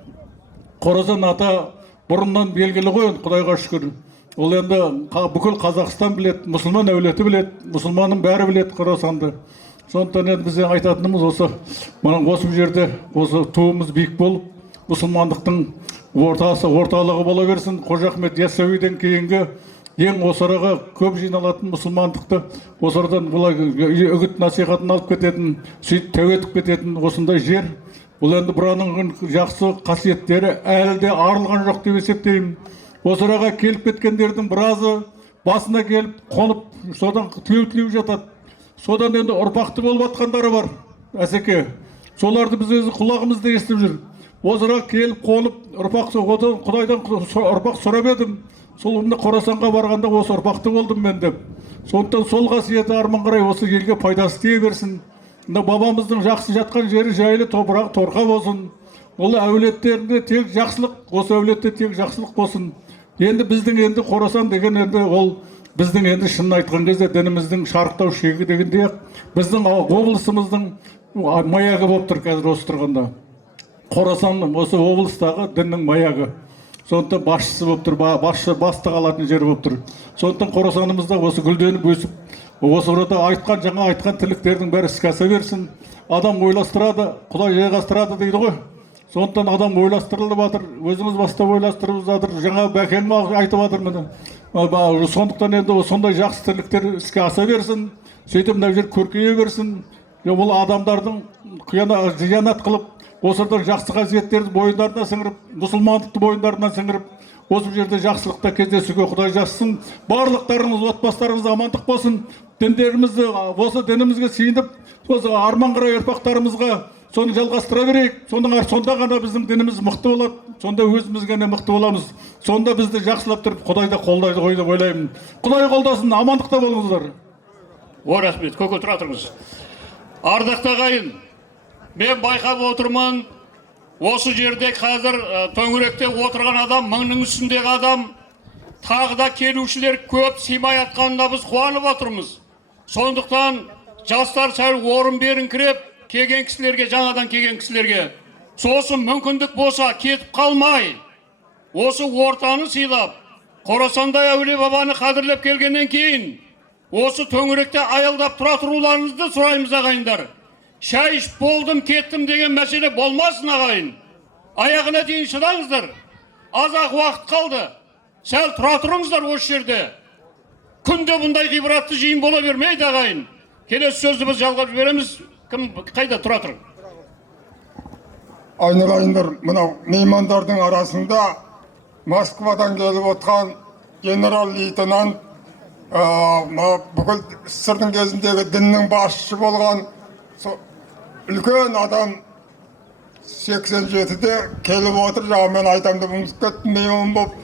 Қорасан ата бұрыннан белгілі ғой, Құдайға шүкір. Ол енді бүкіл Қазақстан білет, мұсылман әулеті білет, мұсылманның бәрі білет Қорасанды. Сондықтан енді бізде айтатынымыз осы жерде осы туымыз биік болып, мұсылмандықтың орталығы бола берсін. Қожа Ахмет Яссауиден кейінгі ең осы араға көп жиналатын мұсылмандықты осы арадан үгіт насихатын алып кететін, сөйтіп тәуетіп кететін осындай жер. Бұл енді бұраның жақсы қасиеттері әлі де арылған жоқ деп есептеймін. Осы араға келіп кеткендердің біразы басына келіп қонып, содан тілеу жатады. Содан енді ұрпақты болып атқандары бар, Әсеке. Соларды біз өзі құлағымызды естіп жүр. Осы араға келіп қонып, Құдайдан ұрпақ сұрап едім. Сол Қорасанға барғанда осы ұрпақты болдым мен деп. Сондықтан сол қасиеті арман қарай осы елге пайдасы тие берсін. Бабамыздың жақсы жатқан жері жайлы торқа болсын. Ол әулеттерінде тек жақсылық, осы әулетте тек жақсылық болсын. Енді біздің енді Қорасан деген енді ол біздің енді шынын айтқан кезде дініміздің шарықтау шегі дегендей ақ біздің облысымыздың маяғы болып тұр қазір осы тұрғанда. Қорасан осы облыстағы діннің маяғы. Сондықтан басшысы болып тұр, бастық алатын жері болып тұр. Сондықтан Қорасанымызда осы гүлденіп өсіп, осы орада жаңа айтқан тірліктердің бәрі іске аса берсін. Адам ойластырады, Құдай жайғастырады дейді ғой. Сондықтан адам ойластырылып жатыр, өзіңіз бастап ойластырып жатыр, жаңа Бәкең айтып жатыр міне. Сондықтан енді сондай жақсы тірліктер іске аса берсін, сөйтіп мына жер көркейе берсін. Бұл адамдардың зиянат қылып, осыдан жақсы қасиеттерді бойындарына сіңіріп, мұсылмандықты бойындарына сіңіріп, осы жерде жақсылықта кездесуге Құдай жазсын. Барлықтарыңыз, отбасыларыңыз амандық болсын. Діндерімізді, осы дінімізге сиынып, осы арман қарай ұрпақтарымызға соны жалғастыра берейік. Сонда ғана біздің дініміз мықты болады. Сонда өзіміз ғана мықты боламыз. Сонда бізді жақсылап тұрып, Құдайды қолдайды ғой деп ойлаймын. Құдай қолдасын, амандықта болыңыздар. Рахмет, көке тұра тұрыңыз. Ардақты ағайын, мен байқап отырмын, осы жерде қазір төңіректе отырған адам, мыңның үстіндегі адам, тағы да келушілер көп сыймай атқанына біз қуанып отырмыз. Сондықтан жастар сәл орын беріңкіреп, келген кісілерге, жаңадан келген кісілерге, сосын мүмкіндік болса кетіп қалмай, осы ортаны сыйлап, Қорасандай әулие бабаны қадірлеп келгеннен кейін, осы төңіректе аялдап тұра тұруларыңызды сұраймыз ағайындар. Шай ішіп болдым, кеттім деген мәселе болмасын ағайын. Аяғына дейін шыдаңыздар. Аз-ақ уақыт қалды. Сәл тұра тұрыңыздар осы жерде. Күнде бұндай ғибратты жиын бола бермейді ағайын. Келесі сөзді біз жалғап жібереміз. Кім қайда тұра тұр? Айналайындар, мынау меймандардың арасында Москвадан келіп отқан генерал-лейтенант, бүкіл сырдың кезіндегі діннің басшысы болған үлкен адам 87-де келіп отыр. Мен айтамды ұмытып кеттім деймін болып,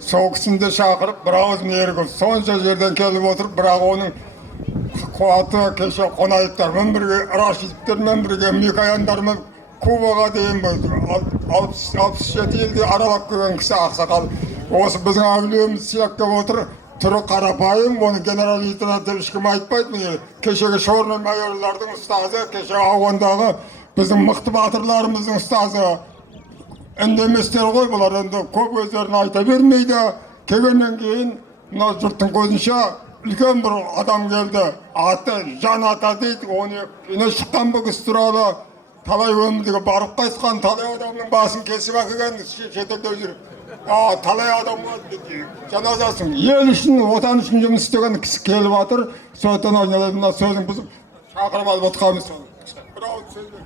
сол кісінде шақырып, бір ауыз мергі сонша жерден келіп отыр, бірақ оның Қуаты кеше Қонаевтармен бірге, Рашидовтермен бірге, Микаяндармен Кубаға дейін 67 елде аралап келген кісі ақсақал. Осы біздің әулиеміз сияқтап отыр. Түрі қарапайым, оны генерал-лейтенант деп ешкім айтпайды. Кешегі шорный майорлардың ұстазы, кеше ауғандағы біздің мықты батырларымыздың ұстазы. Үндеместер ғой, бұлар енді көп өздерін айта бермейді. Келгеннен кейін, мына жұрттың көзінше үлкен бір адам келді. Аты Жан Ата дейді, 12 шыққан бұл кісі туралы. Талай өмірдегі барып қайтқан, талай адамның басын кесіп әкелген шетелде жүріп. Талай адамға жаназасын ел үшін, отан үшін жұмыс істеген кісі келіп жатыр. Сондықтан айналайын, мына сөзін біз шақырып алып отырғанбыз. Бір ауыз сөзбен.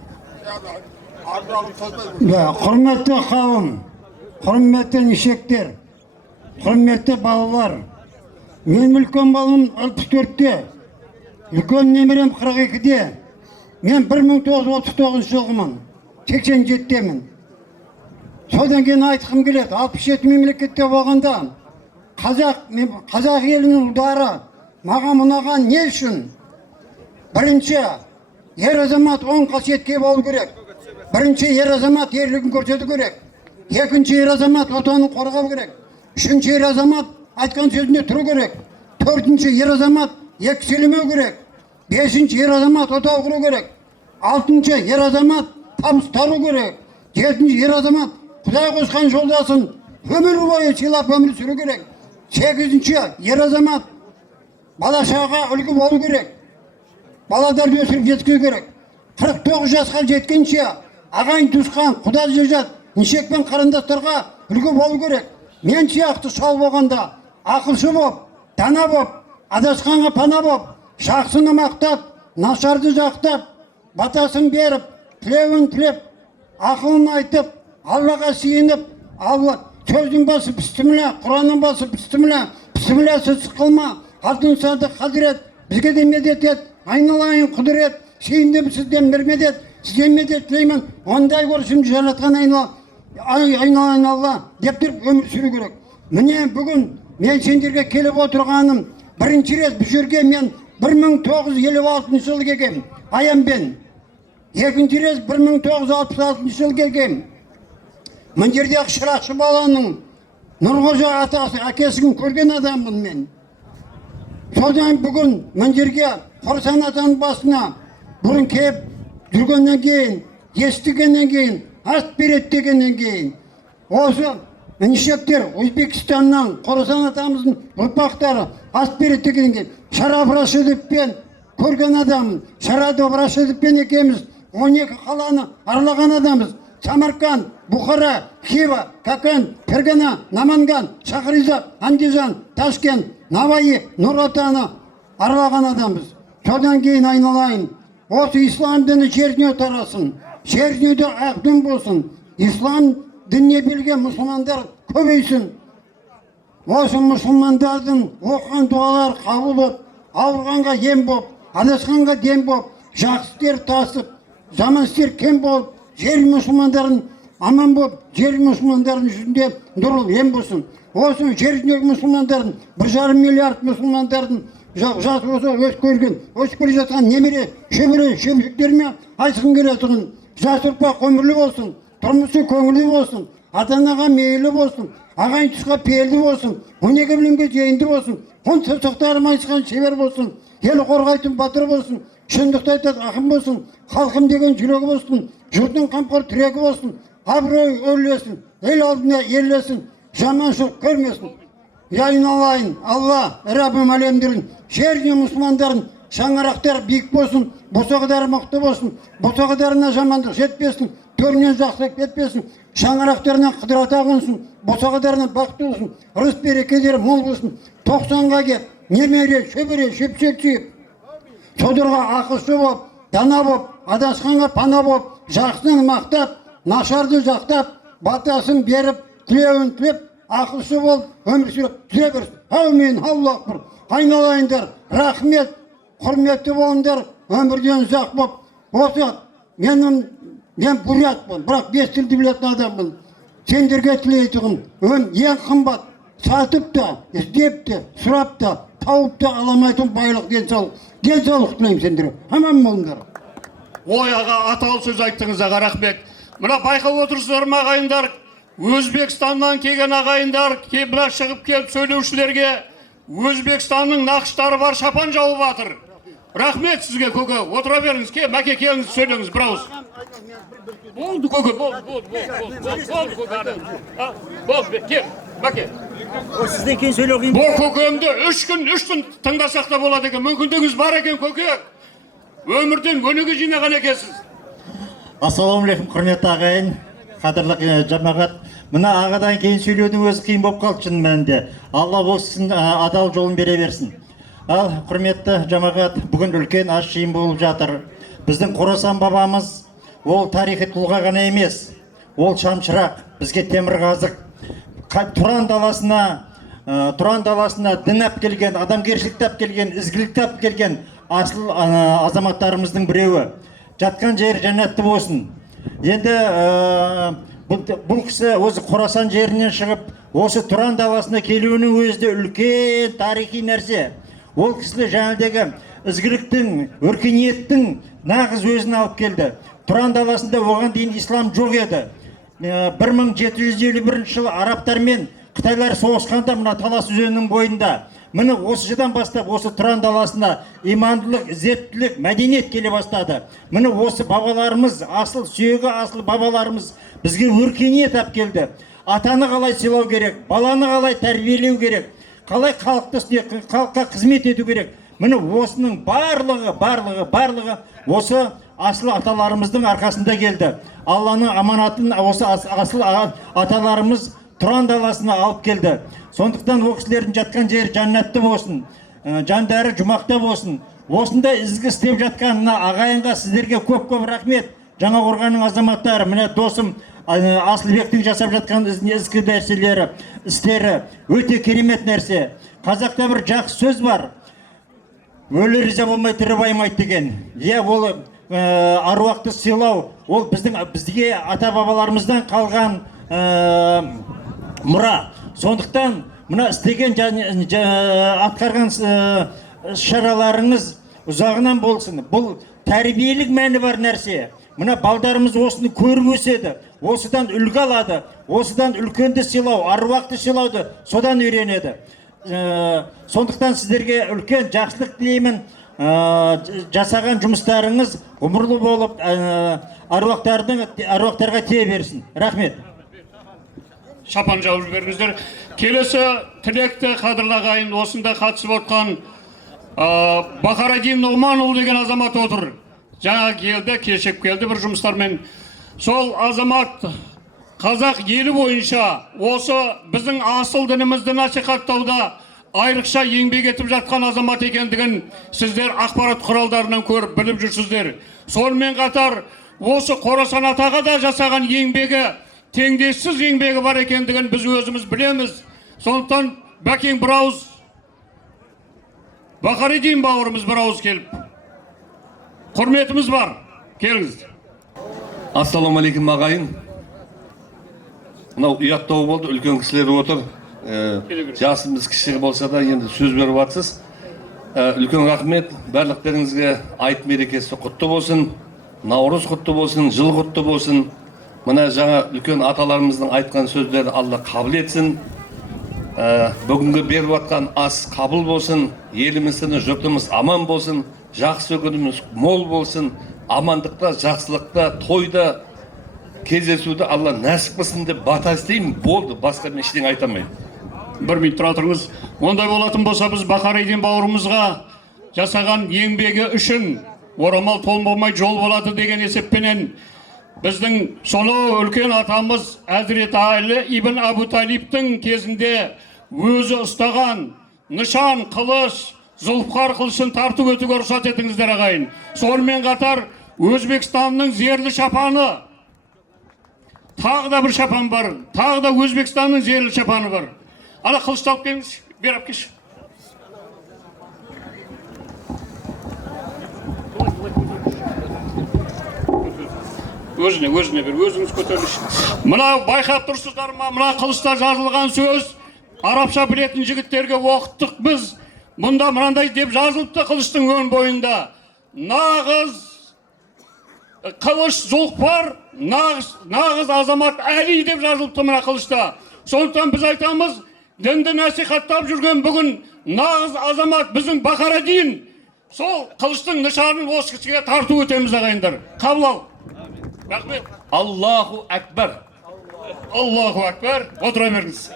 Құрметті қауым, құрметті нешектер, құрметті балалар. Мен үлкен балым 64-те, үлкен немерем 42-де. Мен 1939 жылғымын, 87-темін. Содан кейін айтқым келеді, 67 мемлекетте болғанда қазақ елінің ұлдары маған ұнаған не үшін? Бірінші, ер азамат оң қасиетке болу керек. Бірінші, ер азамат ерлігін көрсету керек. Екінші, ер азамат отанын қорғау керек. Үшінші, ер азамат айтқан сөзінде тұру керек. Төртінші, ер азамат екі сөйлемеу керек. Бесінші, ер азамат отау құру керек. Алтыншы, ер азамат табыстару керек. Жетінші, ер азамат Құдай қосқан жолдасын өмір бойы сыйлап өмір сүру керек. Сегізінші, ер азамат бала-шағаға үлгі болу керек. Баладарды өсіріп жеткізу керек. 49 жасқа жеткенше ағайын туысқан, құда жежат, нешек пен қарындастарға үлгі болу керек. Мен сияқты шал болғанда ақылшы боп, дана боп, адасқанға пана боп, жақсыны мақтап, нашарды жақтап, батасын беріп, тілеуін тілеп, ақылын айтып, Аллаға сиынып, Алла сөздің басы бістімілі, Құранның басы бістімілі, бістімілі қылма, алтын садық хазірет, бізге де медет ет, айналайын құдірет, сиындым сізден бір медет, сізден медет тілеймін, ондай көрсімді жаратқан айналайын Алла, деп тұрып өмір сүру керек. Міне бүгін мен сендерге келіп отырғаным, бірінші рет бұл жерге мен 1956 жылы келгем, аямбен. Екінші рет 1966 жылы келгем. Мен жерде шырақшы баланың Нұрғожа атасы, әкесін көрген адаммын мен. Содан бүгін мен жерге Қорасан атаның басына бұрын кеп жүргеннен кейін, естігеннен кейін, ас берет дегеннен кейін, осы нешектер Өзбекстаннан Қорасан атамыздың ұрпақтары ас берет дегеннен кейін, Шараф Рашидовпен көрген адаммын. Шараф Рашидовпен екеміз 12 қаланы аралаған адамыз. Самарканд, Бухара, Хива, Какан, Фергана, Наманган, Шахризад, Андижан, Ташкент, Наваи, Нұр-Отаны аралаған адамбыз. Содан кейін айналайын. Осы ислам діні жеріне тарасын. Жеріне ақ дін болсын. Ислам дініне білген мұсылмандар көбейсін. Осы мұсылмандардың оқыған дұғалар қабыл боп, ауырғанға ем боп, адасқанға дем боп, жақсы істер тасып, жаман істер кем болып, жер мұсылмандарын аман болып, жер мұсылмандарын жүзінде нұрлы ем болсын. Осы жер жүзіндегі мұсылмандардың 1,5 миллиард мұсылмандардың жас осы өсіп көрген, өсіп келе жатқан немере, шөбере, шөмшіктеріме айтқым келетұғын. Жас ұрпақ өмірлі болсын, тұрмысы көңілі болсын, ата-анаға мейлі болсын, ағайын тұсқа пейілді болсын, 12 білімге жайынды болсын, саусақтарым айтқан шебер болсын, ел қорғайтын батыр болсын, шындықты айтады ақын болсын, халқым деген жүрегі болсын, жұртың қамқор тірегі болсын, абырой өрлесін, ел алдына ерлесін, жаманшылық көрмесін. Айналайын, Алла, Раббым әлемдерін, жеріне мұсылмандарын, шаңырақтар биік болсын, босағдары мықты болсын, босағдарына жамандық жетпесін, төрінен жақсылық кетпесін, шаңырақтарына қыдырат ағынсын, босағдарына бақытты болсын, ырыс берекелері мол болсын, 90-ға кеп, немере, шөбере, шөпшек сүйіп, содырға ақылшы боп, дана боп, адасқанға пана боп, жақсыны мақтап, нашарды жақтап, батасын беріп, тілеуін тілеп, ақылшы болып, өмір сүріп, жүре берсін. Әумин, Аллах бір. Айналайындар, рахмет, құрметті болыңдар, өмірден ұзақ боп. Осы, мен бурятпын, бірақ 5 тілді білетін адаммын. Сендерге тілейтұғым, ең қымбат, сатып та, іздеп те, сұрап та, тауып та аламайтын байлық, денсаулық тілеймін сендерге. Аман болыңдар. Ой аға, аталы сөз айттыңыз аға, рахмет. Мына байқап отырсыздар ма ағайындар, Өзбекстаннан келген ағайындар, мына шығып келіп сөйлеушілерге Өзбекстанның нақыштары бар шапан жауып жатыр. Рахмет сізге көке, отыра беріңіз, мәке келіңіз сөйлеңіз бір ауыз. Болды көке, болды көке, кел, мәке. Сізден кейін сөйлеу қиын. Бұл көкемді 3 күн тыңдасақ та болады екен, мүмкіндігіңіз бар екен көке. Өмірден өнеге жинаған екенсіз. Ассалаумағалейкум, құрметті ағайын, қадірлі жамағат. Мына ағадан кейін сөйлеудің өзі қиын болып қалды шын мәнінде. Алла болсын, адал жолын бере берсін. Ал құрметті жамағат, бүгін үлкен ас жиын болып жатыр. Біздің Қорасан бабамыз ол тарихи тұлға ғана емес, ол шамшырақ, бізге темірқазық. Тұран даласына дін әпкелген, адамгершілікті әпкелген, ізгілікті әпкелген асыл азаматтарымыздың біреуі. Жатқан жер жәннатты болсын. Енді бұл кісі өзі Қорасан жерінен шығып, осы Тұран даласына келуінің өзі де үлкен тарихи нәрсе. Ол кісілі жаңадегі ізгіліктің, өркениеттің нағыз өзін алып келді. Тұран даласында оған дейін ислам жоқ еді. 1751 жылы арабтармен Қытайлар соғысқанда мына Талас өзенінің бойында. Міне осы жылдан бастап осы Тұран даласына имандылық, ізеттілік, мәдениет келе бастады. Міне осы бабаларымыз, асыл сүйегі асыл бабаларымыз бізге өркениет әпкелді. Атаны қалай сыйлау керек, баланы қалай тәрбиелеу керек, қалай халыққа қызмет ету керек. Міне осының барлығы осы асыл аталарымыздың арқасында келді. Алланың аманатын осы асыл аталарымыз Тұран даласына алып келді. Сондықтан ол кісілердің жатқан жері жәннатты болсын, жандары жұмақта болсын. Осында ізгі істеп жатқан ағайынға сіздерге көп рахмет. Жаңақорғанның азаматтары, міне досым Асылбектің жасап жатқан ізгі нәрселері, істері өте керемет нәрсе. Қазақта бір жақсы сөз бар. Өлі риза болмай тірі баймайды деген. Ол аруақты сыйлау, ол бізге ата-бабаларымыздан қалған мұра. Сондықтан мына істеген атқарған шараларыңыз ұзағынан болсын. Бұл тәрбиелік мәні бар нәрсе. Мына балдарымыз осыны көріп өседі, осыдан үлгі алады, осыдан үлкенді сыйлау, аруақты сыйлауды содан үйренеді. Сондықтан сіздерге үлкен жақсылық тілеймін. Жасаған жұмыстарыңыз ғұмырлы болып, аруақтарға тие берсін. Рахмет. Шапан жауып беріңіздер. Келесі тілекті қадірлі ағайын осында қатысып отқан Бахарадин Нұғманұлы деген азамат отыр. Жаңа келді, кешіп келді бір жұмыстармен. Сол азамат қазақ елі бойынша осы біздің асыл дінімізді насихаттауда айрықша еңбек етіп жатқан азамат екендігін сіздер ақпарат құралдарынан көріп біліп жүрсіздер. Сонымен қатар осы Қорасан атаға да жасаған еңбегі, теңдессіз еңбегі бар екендігін біз өзіміз білеміз. Сондықтан бәкең бір ауыз, Бахарадин бауырымыз бір ауыз келіп. Құрметіміз бар, келіңіз. Ассалаумағалейкум ағайын. Мынау ұяттау болды, үлкен кісілер отыр. Жасымыз кіші болса да енді сөз беріп жатсыз. Үлкен рахмет, барлықтарыңызға айт мерекесі құтты болсын, Наурыз құтты болсын, жыл құтты болсын. Мына жаңа үлкен аталарымыздың айтқан сөздері Алла қабыл етсін. Бүгінгі беріп жатқан ас қабыл болсын, еліміздің жұртымыз аман болсын, жақсы күніміз мол болсын, амандықта, жақсылықта, тойда кездесуді Алла нәсіп қылсын деп бата істеймін. Болды, басқа мен ештеңе айта алмаймын. Бір минут тұра тұрыңыз. Ондай болатын болса біз Бахарадин бауырымызға жасаған еңбегі үшін орамал толмай жол болады деген есеппенен біздің сонау үлкен атамыз Әзіреті Али ибн Абу Талибтің кезінде өзі ұстаған нышан, қылыш, Зұлфқар қылышын тартып өтуге рұқсат етіңіздер ағайын. Сонымен қатар Өзбекстанның зерлі шапаны, тағы да бір шапан бар, тағы да Өзбекстанның зерлі шапаны бар. Ана қылышты алып келіңіз, бер алып кеш. Өзіне бер, өзіңіз көтеріліш. Мына байқап тұрсыздар ма, мына қылышта жазылған сөз арабша білетін жігіттерге оқыттық біз. Мұнда мынандай деп жазылыпты қылыштың өн бойында. Нағыз қылыш Зұлфар, нағыз азамат Әли деп жазылыпты мына қылышта. Сондықтан біз айтамыз, дінді насихаттап жүрген бүгін нағыз азамат біздің Бахараддин. Сол қылыштың нышанын осы кісіге тарту өтеміз ағайындар. Қабыл ал. Рахмет. Аллаху Акбар. Аллаху Акбар. Отыра беріңіз.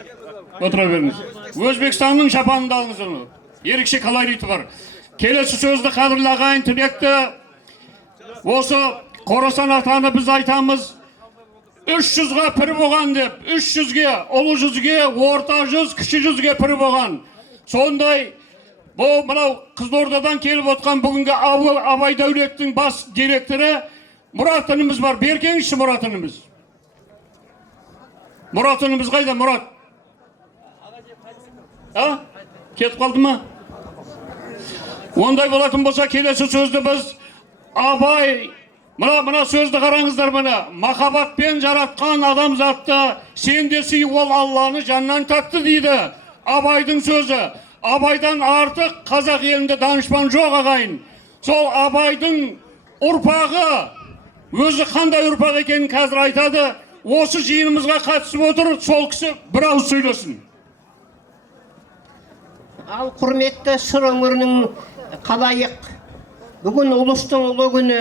Отыра беріңіз. Өзбекстанның шапанында алыңыз оны. Ерекше колориті бар. Келесі сөзді қадірлі ағайын тілекті. Осы Қорасан атаны біз айтамыз. 300-ға пір болған деп, 300-ге, ұлы жүзге, орта жүз, кіші жүзге пір болған. Сондай, бұл мынау Қызылордадан келіп отқан бүгінгі Абай Дәулеттің бас директоры Мұрат ініміз бар. Беркеңізші Мұрат ініміз. Мұрат ініміз қайда, Мұрат? Кетіп қалды ма? Ондай болатын болса, келесі сөзді біз Абай, мына сөзді қараңыздар мына. Махаббатпен жаратқан адамзатты сен де сүй, ол Алланы жаннан татты дейді. Абайдың сөзі. Абайдан артық қазақ елінде данышпан жоқ ағайын. Сол Абайдың ұрпағы, өзі қандай ұрпақ екенін қазір айтады. Осы жиынымызға қатысып отыр, сол кісі бір ауыз сөйлесін. Ал құрметті сыр өңірінің қалайық, бүгін ұлыстың ұлы күні,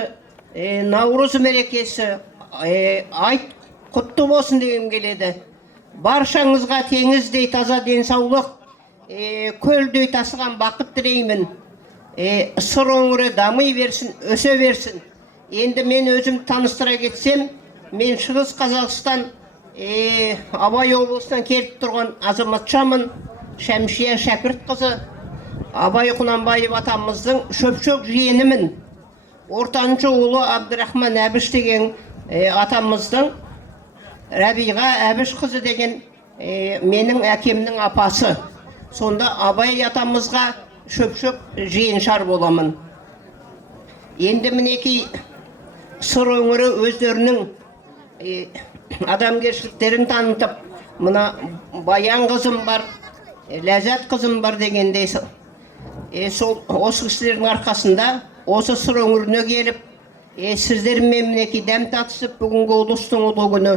Наурыз мерекесі, айт құтты болсын дегім келеді. Баршаңызға теңіздей таза денсаулық, көлдей тасыған бақыт тілеймін. Сыр өңірі дамый берсін, өсе берсін. Енді мен өзім таныстыра кетсем, мен Шығыс Қазақстан Абай облысынан келіп тұрған азаматшамын. Шәмшия Шәкіртқызы, Абай Құнанбаев атамыздың шөпшөк жиенімін. Ортаншы ұлы Абдырахман Әбіш деген атамыздың Рәбиға Әбіш қызы деген менің әкемнің апасы. Сонда Абай атамызға шөпшөк жиеншар боламын. Енді мінекей сыр өңірі өздерінің адамгершіліктерін танытып, мына Баян қызым бар, Ләззат қызым бар дегенде, сол осы кісілердің арқасында осы сыр өңіріне келіп, сіздермен мінекей дәм татысып, бүгінгі ұлыстың ұлы күні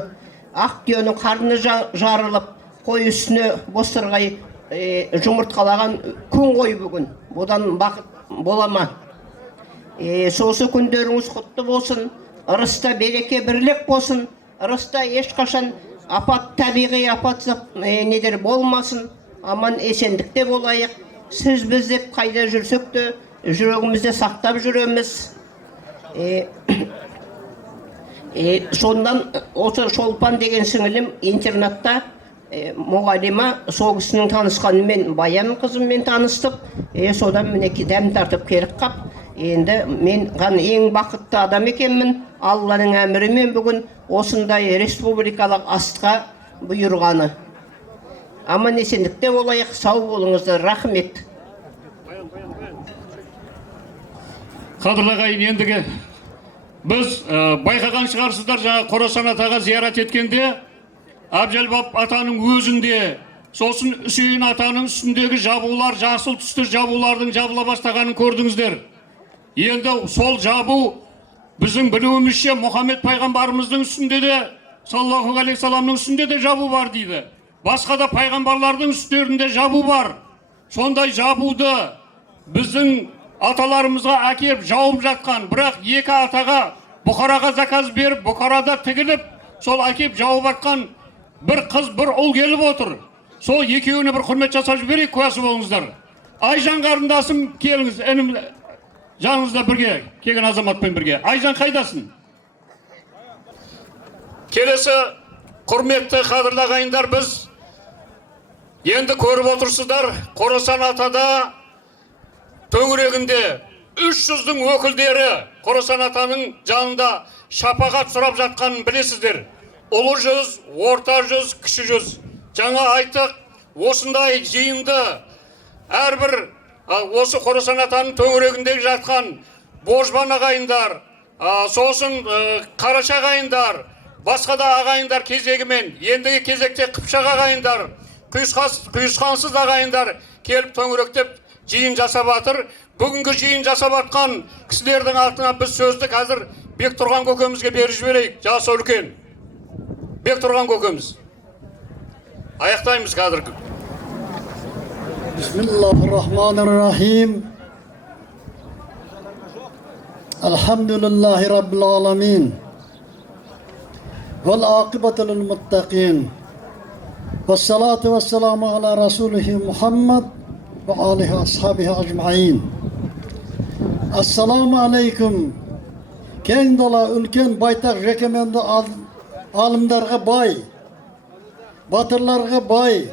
ақ түйенің қарны жарылып, қой үстіне бозторғай жұмыртқалаған күн ғой бүгін. Бұдан бақыт бола ма? Сосы күндеріңіз құтты болсын, ырыста береке бірлік болсын, ырыста ешқашан апат, табиғи апат недер болмасын, аман есендікте болайық. Сіз біз деп қайда жүрсек те жүрегімізде сақтап жүреміз. Сондан осы Шолпан деген сіңілім интернатта мұғалима, сол кісінің танысқанымен Баян қызыммен таныстық. Содан мінекей дәм тартып келіп қап. Енді мен ең бақытты адам екенмін. Алланың әмірімен бүгін осындай республикалық асқа бұйырғаны. Аман есендікте болайық, сау болыңыздар, рахмет. Қадірлі ағайын, ендігі біз байқаған шығарсыздар, жаңа Қорасан атаға зиярат еткенде Абжалбап атаның өзінде, сосын Үсейін атаның үстіндегі жабулар, жасыл түсті жабулардың жабыла бастағанын көрдіңіздер. Енді сол жабу біздің білуімізше Мұхаммед пайғамбарымыздың үстінде де, саллаллаху алейхи саламның үстінде де жабу бар дейді. Басқа да пайғамбарлардың үстерінде жабу бар. Сондай жабуды біздің аталарымызға әкеліп жауып жатқан, бірақ екі атаға Бұқараға заказ беріп, Бұқарада тігіліп, сол әкеліп жауып жатқан бір қыз, бір ұл келіп отыр. Сол екеуіне бір құрмет жасап жіберейік, куәсі болыңыздар. Айжан қарындасым, келіңіз, інім жаныңызда бірге, келген азаматпен бірге. Айжан қайдасың? Келесі құрметті қадірлі ағайындар, біз енді көріп отырсыздар, Қорасан атада төңірегінде 300-дің өкілдері Қорасан атаның жанында шапағат сұрап жатқанын білесіздер. Ұлы жүз, орта жүз, кіші жүз. Жаңа айттық, осындай жиынды әрбір осы Қорасан атаның төңірегіндегі жатқан Божбан ағайындар, сосын Қараша ағайындар, басқа да ағайындар кезегімен, ендігі кезекте Қыпшақ ағайындар, құйысқансыз ағайындар келіп төңіректеп жиын жасап жатыр. Бүгінгі жиын жасап жатқан кісілердің атына біз сөзді қазір Бектұрған көкемізге беріп жіберейік. Жасы үлкен. Бектұрған көкеміз. Аяқтаймыз қазір. Bismillahirrahmanirrahim. Elhamdülillahi Rabbil alemin. Vel akıbetu lil muttaqin. Vessalatu vesselamu ala Resulihi Muhammed ve alihi ashabihi ecmaîn. Assalamu aleyküm. Keng dala ülken baytak rekemendi alımlarga bay, batırlarga bay,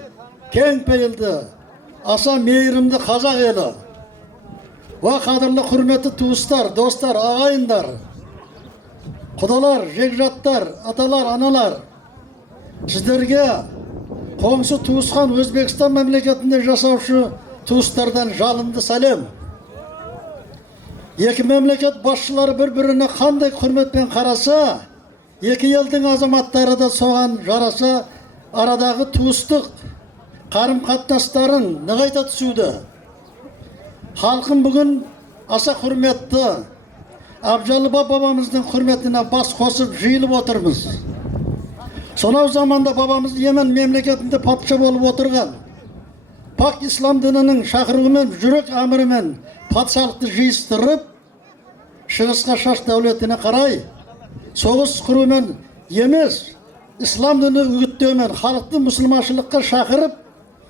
keng peyildi, asa meyrimdi Kazak eli. Va kadırlı hürmeti tuğustar, dostlar, ağayınlar, kudalar, jegratlar, atalar, analar, sizlerge komşu tuğuskan Özbekistan memleketinde жасаушы tuğustardan жалынды салем. Екі мемлекет басшылары бір-біріне қандай құрметпен қараса, екі елдің азаматтары да соған жараса, арадағы туыстық қарым-қатынастарын нығайта түсуді. Халқым бүгін аса құрметті Абжалыба бабамыздың құрметіне бас қосып жиылып отырмыз. Сонау заманда бабамыз Йемен мемлекетінде патша болып отырған. Пак ислам дінінің шақыруымен, жүрек әмірімен патшалықты жиыстырып, шығысқа шаш дәулетіне қарай, соғыс құрумен емес, ислам діні үгіттеумен халықты мұсылманшылыққа шақырып,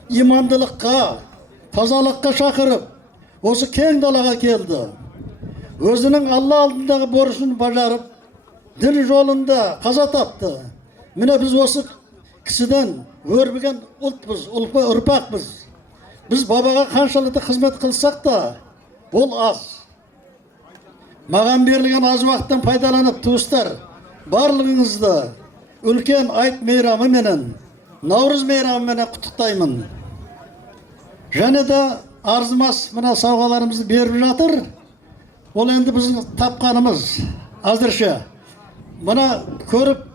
имандылыққа, тазалыққа шақырып, осы кең далаға келді. Өзінің Алла алдындағы борышын бажарып, дін жолында қаза тапты. Міне біз осы кісіден өрбіген ұлтпыз, ұрпақпыз. Біз бабаға қаншалықты қызмет қылсақ та, ол аз. Маған берілген аз уақыттан пайдаланып, туыстар, барлығыңызды үлкен айт мейрамы менен, Наурыз мейрамы менен құттықтаймын. Және де арзымас мына сауғаларымызды беріп жатыр. Ол енді біздің тапқанымыз азырша. Мына көріп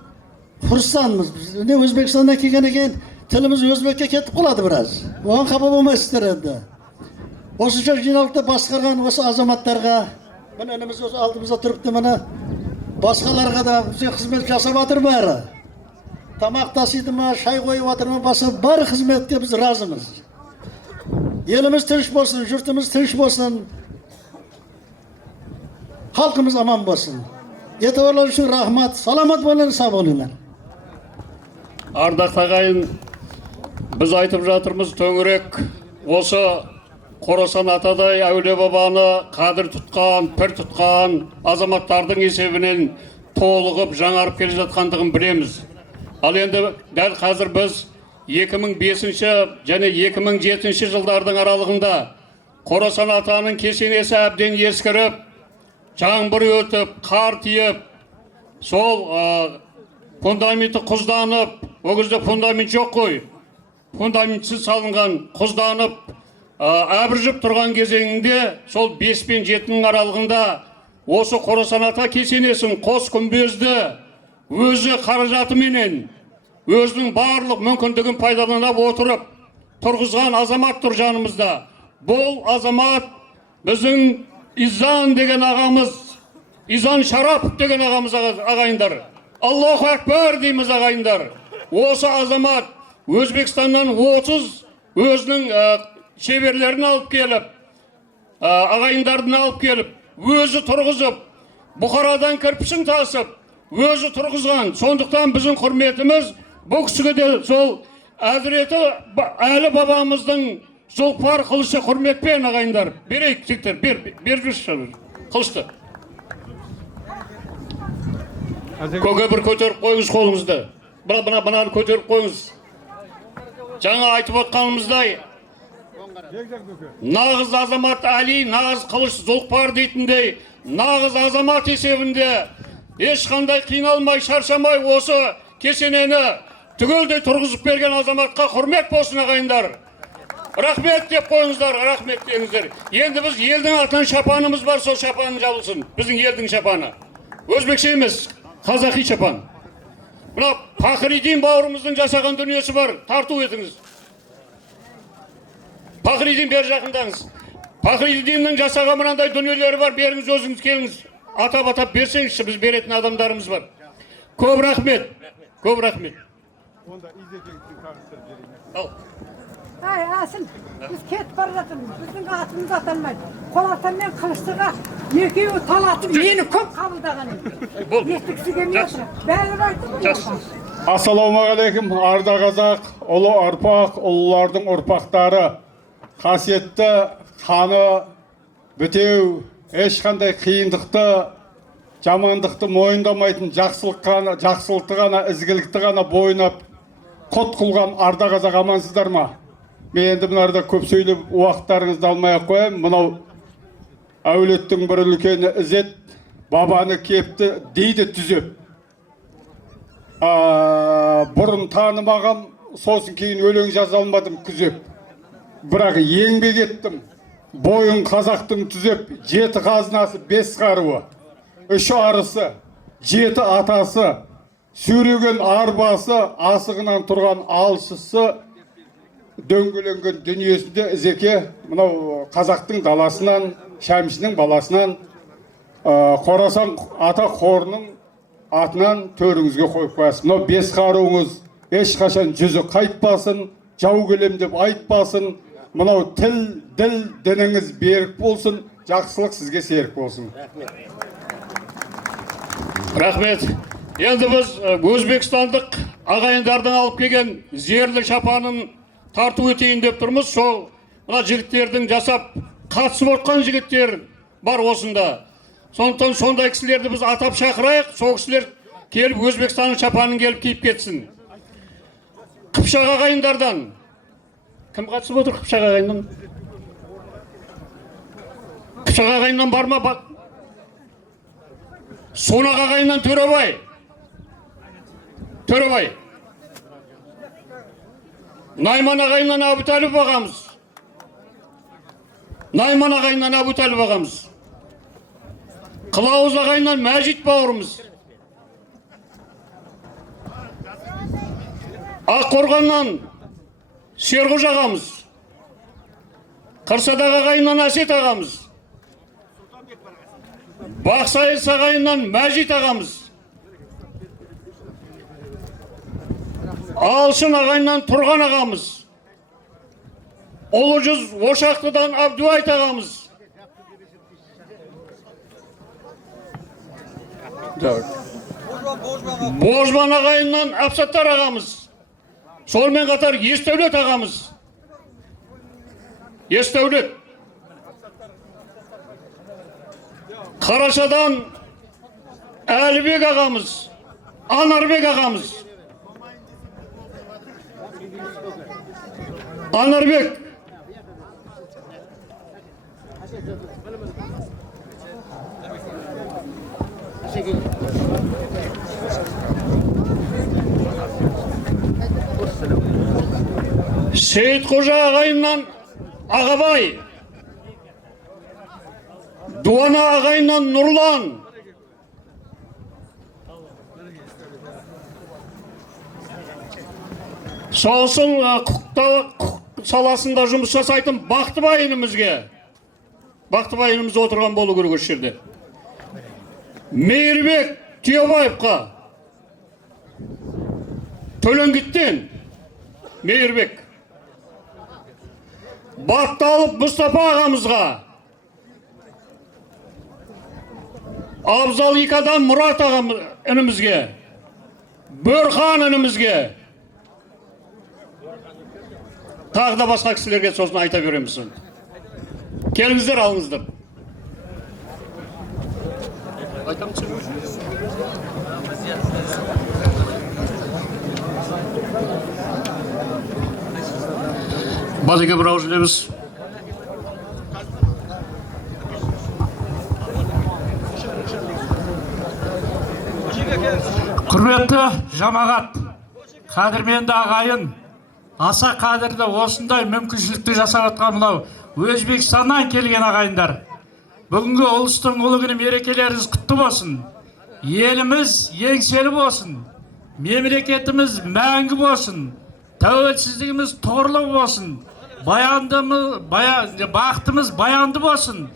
құрсанмыз. Не Өзбекстаннан келген екен, тіліміз өзбекке кетіп қалады біраз. Оған қапа болмайсыздар енді. Осынша жиналықты басқарған осы азаматтарға, міне önümіз осы алдымызда тұрыпты, міне басқаларға да бізге қызмет жасап жатыр бәрі. Тамақ тасиды ма, шай қойып жатыр ма, басқа бар қызметке біз разымыз. Еліміз тыныш болсын, жұртымыз тыныш болсын, халқымыз аман болсын. Етеуірлер үшін рахмат, саламат болыңдар, сау болыңдар. Ардақты ағайын, біз айтып жатырмыз төңірек осы Қорасан атадай әулие бабаны қадір тұтқан, пір тұтқан азаматтардың есебінен толығып, жаңарып келе жатқандығын білеміз. Ал енді дәл қазір біз 2005 және 2007 жылдардың аралығында Қорасан атаның кесенесі әбден ескіріп, жаңбыр өтіп, қар тиіп, сол фундаменті құзданып, о кезде фундамент жоқ қой, фундаментсіз салынған, құзданып, әбіржіп тұрған кезеңінде сол 5 пен 7-нің аралығында осы Қорасан ата кесенесін қос күмбезді өзі қаражатыменен өзінің барлық мүмкіндігін пайдаланып отырып тұрғызған азамат тұр жанымызда. Бұл азамат біздің Изан деген ағамыз, Изан Шарапов деген ағамыз ағайындар. Аллаху Акбар дейміз ағайындар. Осы азамат Өзбекстаннан 30 өзінің шеберлерін алып келіп, ағайындарын алып келіп, өзі тұрғызып, Бұқарадан кірпішін тасып, өзі тұрғызған. Сондықтан біздің құрметіміз бұл кісіге де сол әзіреті әлі бабамыздың Зұлпар қылышы құрметпен ағайындар. Берейік жіктер, бер қылышты. Көке бір көтеріп қойыңыз қолыңызды. Бұнаны көтеріп қойыңыз. Жаңа айтып отқанымыздай, нағыз азамат Әли, нағыз қылыш Зұлпар дейтіндей, нағыз азамат есебінде ешқандай қиналмай, шаршамай осы кесенені түгелдей тұрғызып берген азаматқа құрмет болсын ағайындар. Рахмет деп қойыңыздар, рахмет деңіздер. Енді біз елдің атынан шапанымыз бар, сол шапанын жабылсын. Біздің елдің шапаны. Өзбекше емес, қазақи шапан. Мына Пахридин бауырымыздың жасаған дүниесі бар, тарту етіңіз. Пахридин бер жақындаңыз. Пахридиннің жасаған мынандай дүниелері бар, беріңіз өзіңіз келіңіз. Атап берсеңізші, біз беретін адамдарымыз бар. Көп рахмет. Көп рахмет. Ал. Ай, Асыл, біз кетіп бара жатырмыз. Біздің атымыз аталмайды. Қолатан мен Қылыштыға екеуі талатып, мені көп қабылдаған еді. Бол. Естігісі келмей отыр. Бәрі айтты. Ассалаумағалейкум, арда қазақ, ұлы ұрпақ, ұлылардың ұрпақтары, қасиетті қаны бітеу, ешқандай қиындықты, жамандықты мойындамайтын жақсылықты ғана, ізгілікті ғана бойынап құт қылған арда қазақ амансыздар ма? Мен енді мұнарда көп сөйлеп уақыттарыңызды алмай ақ қояйын. Мынау әулеттің бір үлкені ізет, бабаны кепті дейді түзеп. Бұрын танымаған, сосын кейін өлең жаза алмадым күзеп. Бірақ еңбек еттім, бойын қазақтың түзеп, 7 қазынасы 5 қаруы, 3 арысы, 7 атасы, сүйреген арбасы, асығынан тұрған алшысы, дөңгеленген дүниесінде ізеке, мынау қазақтың даласынан, шәмшінің баласынан, Қорасан ата қорының атынан төріңізге қойып қоясыз. Мынау 5 қаруыңыз ешқашан жүзі қайтпасын, жау келем деп айтпасын. Мынау тіл, діл, дініңіз берік болсын, жақсылық сізге серік болсын. Рахмет. Енді біз Өзбекстандық ағайындардың алып келген зерлі шапанын тарту етейін деп тұрмыз. Сол мына жігіттердің жасап қатысып отқан жігіттер бар осында. Сондықтан сондай кісілерді біз атап шақырайық. Сол кісілер келіп Өзбекстанның шапанын келіп киіп кетсін. Қыпшақ ағайындардан кім қатысып отыр? Қыпшақ ағайындан? Қыпшақ ағайындан бар ма? Сонақ ағайындан Төребай. Төребай. Найман ағайындан Әбутәліп ағамыз. Найман ағайындан Әбутәліп ағамыз. Қылауыз ағайындан Мәжит бауырымыз. Аққорғаннан Серғұж ағамыз. Қырсадағы ағайыннан Әсет ағамыз. Бақсайыс ағайыннан Мәжит ағамыз. Алшын ағайыннан Тұрған ағамыз. Ұлы жүз Ошақтыдан Абдуайт ағамыз. Божбан ағайыннан Әпсаттар ағамыз. Сонымен қатар Естәулет ағамыз. Естәулет. Қарашадан Әлібек ағамыз. Анарбек ағамыз. Анарбек. Сейітқожа ағайыннан Ағабай. Дуана ағайыннан Нұрлан. Сосын құқық саласында жұмыс жасайтын Бақтыбай інімізге. Бақтыбай ініміз отырған болу керек осы жерде. Мейірбек Түйебаевқа. Төлеңгіттен Мейірбек. Батталып Мұстапа ағамызға. Абзал Икадан Мұрат ағамыз інімізге. Бөрхан інімізге. Тағы да басқа кісілерге сосын айта береміз. Келіңіздер, алыңыздар. Базеке бір ауыз деміз. Құрметті жамағат, қадірменді ағайын, аса қадірді осындай мүмкіншілікті жасап отқан мынау Өзбекстаннан келген ағайындар. Бүгінгі ұлыстың ұлы күні мерекелеріңіз құтты болсын. Еліміз еңселі болсын. Мемлекетіміз мәңгі болсын. Тәуелсіздігіміз торлы болсын. бақытымыз баянды болсын.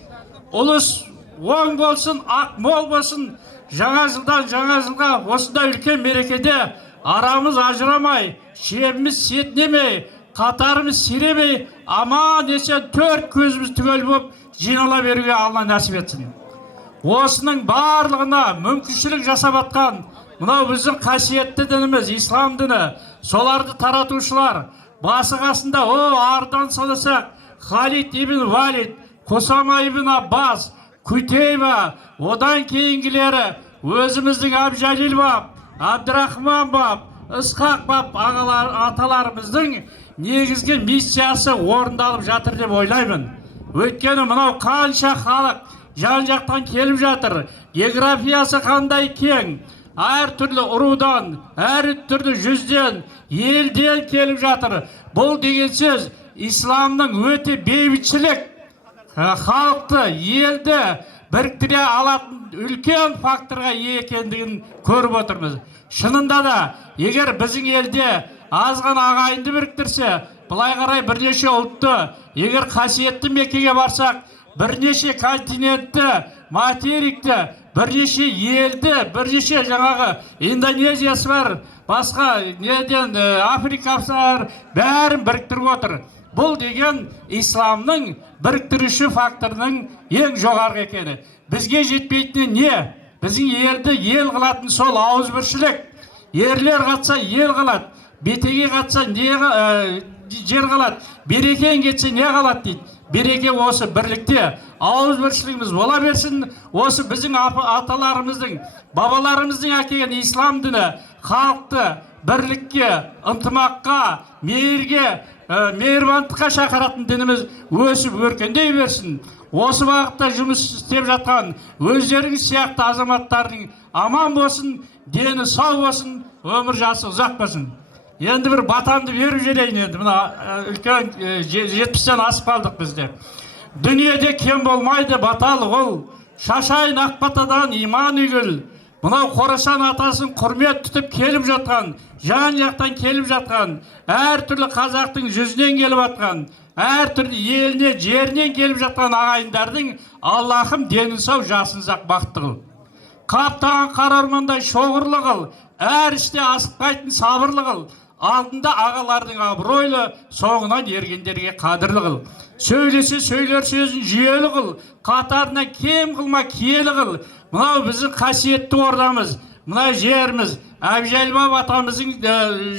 Ұлыс оң болсын, ақ мол болсын. Жаңа жылдан жаңа жылға осындай үлкен мерекеде арамыз ажырамай, шебіміз сетінемей, қатарымыз сиремей, аман есен төрт көзіміз түгел болып жинала беруге Алла нәсіп етсін. Осының барлығына мүмкіншілік жасап атқан мынау біздің қасиетті дініміз, ислам діні, соларды таратушылар, басы қасында ардан санасақ Халид ибн Валид, Қосама ибн Аббас, Күтейба, одан кейінгілері өзіміздің Абжалил баб, Абдрахман баб, Ысқақ баб аталарымыздың негізгі миссиясы орындалып жатыр деп ойлаймын. Өйткені мынау қанша халық жан-жақтан келіп жатыр, географиясы қандай кең, әр түрлі ұрудан, әр түрлі жүзден, елден келіп жатыр. Бұл деген сөз исламның өте бейбітшілік, халықты, елді біріктіре алатын үлкен факторға ие екендігін көріп отырмыз. Шынында да, егер біздің елде азған ағайынды біріктірсе, былай қарай бірнеше ұлтты, егер қасиетті Меккеге барсақ, бірнеше континентті, материкті, бірнеше елді, бірнеше жаңағы Индонезиясы бар, басқа неден Африкасы бар, бәрін біріктіріп отыр. Бұл деген исламның біріктіруші факторының ең жоғарғы екені. Бізге жетпейтіні не? Біздің елді ел қылатын сол ауызбіршілік. Ерлер қатса ел қалады, бетеге қатса жер қалады, берекең кетсе не қалады дейді. Береке осы бірлікте, ауызбіршілігіміз бола берсін. Осы біздің аталарымыздың, бабаларымыздың әкелген ислам діні халықты бірлікке, ынтымаққа, мейірге, мейірбандыққа шақыратын дініміз өсіп өркендей берсін. Осы бағытта жұмыс істеп жатқан өздеріңіз сияқты азаматтардың аман болсын, дені сау болсын, өмір жасы ұзақ болсын. Енді бір батамды беріп жіберейін енді. Мына үлкен 70-тен асып қалдық бізде. Дүниеде кем болмайды баталы ол, шашайын ақ батадан иман үйгіл. Мынау Қорасан атасын құрмет тұтып келіп жатқан, жан-жақтан келіп жатқан, әр түрлі қазақтың жүзінен келіп жатқан, әр түрлі еліне, жерінен келіп жатқан ағайындардың Аллахым денін сау, жасын сақ бақытты қыл. Қаптаған қарармандай шоғырлы қыл, әр іште асықпайтын сабырлы қыл. Алдында ағалардың абыройлы, соңынан ергендерге қадірлі қыл. Сөйлесе сөйлер сөзін жүйелі қыл, қатарына кем қылма киелі қыл. Мынау біздің қасиетті ордамыз, мына жеріміз, Әбжәлил баб атамыздың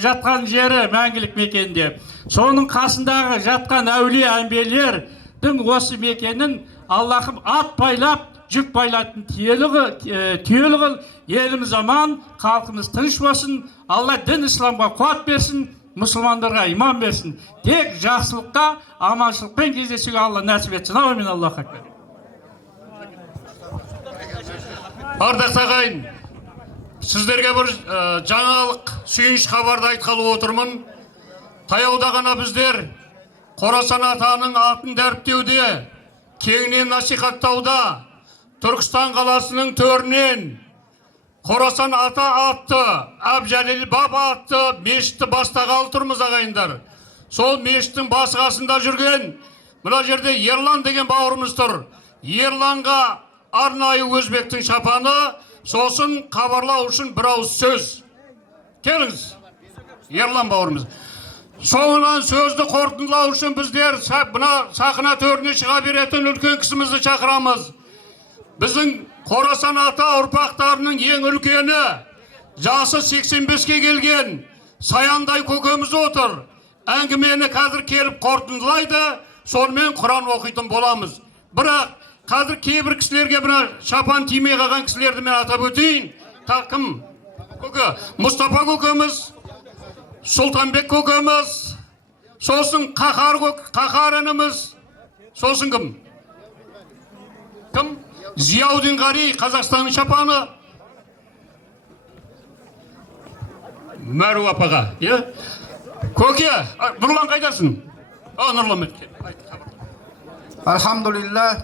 жатқан жері мәңгілік мекенде. Соның қасындағы жатқан әулие әмбиелердің осы мекенін Аллахым ат байлап, жүк байлатын түйелі қыл, еліміз аман, халқымыз тыныш болсын, Алла дін исламға қуат берсін, мұсылмандарға иман берсін. Тек жақсылыққа, аманшылықпен кездесуге Алла нәсіп етсін. Аумин. Аллаху акбар. Ардақты ағайын, сіздерге бір жаңалық сүйініш хабарды айтқалы отырмын. Таяуда ғана біздер Қорасан атаның атын дәріптеуде, кеңінен насихаттауда, Түркістан қаласының төрінен Қорасан ата атты, Әбжәлил баба атты мешітті бастағалы тұрмыз ағайындар. Сол мешіттің басы қасында жүрген, мына жерде Ерлан деген бауырымыз тұр. Ерланға арнайы өзбектің шапаны, сосын хабарлау үшін бір ауыз сөз. Келіңіз, Ерлан бауырымыз. Соңынан сөзді қорытындылау үшін біздер мына сахна төріне шыға беретін үлкен кісімізді шақырамыз. Біздің Қорасан ата ұрпақтарының ең үлкені, жасы 85-ке келген Саяндай көкеміз отыр. Әңгімені қазір келіп қорытындылайды, сонымен Құран оқитын боламыз. Бірақ қазір кейбір кісілерге мына шапан тимей қалған кісілерді мен атап өтейін. Кім? Мұстапа көкеміз, Сұлтанбек көкеміз, сосын Қақар ініміз, сосын кім? Кім? Зияудин Ғари, Қазақстанның шапаны. Мәру апаға. Көке, Нұрлан қайдасың? Нұрлан өткен. Алхамдулиллах.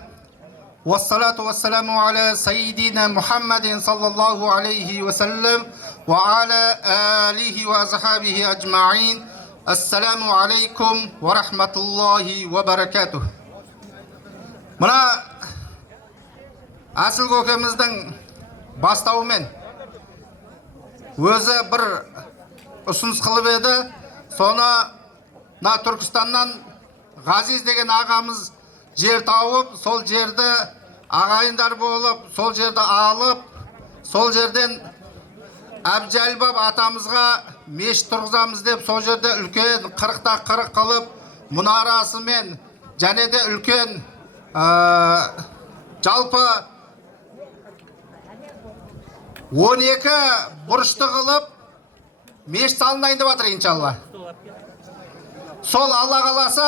Вассалату вассаламу аля сайидина Мухаммадин саллаллаху алейхи вассалям ва аля алихи ва азхабихи аджмаин Ассаламу алейкум ва рахматуллахи ва баракатух. Мына Асыл көкеміздің бастауымен өзі бір ұсыныс қылып еді. Соны Түркістаннан Ғазиз деген ағамыз жер тауып, сол жерді ағайындар болып, сол жерді алып, сол жерден Әбжәлбап атамызға мешіт тұрғызамыз деп, сол жерде үлкен 40-40 қылып, мұнарасымен және де үлкен жалпы 12 бұрышты қылып мешіт салынайын деп жатыр иншалла. Сол Алла қаласа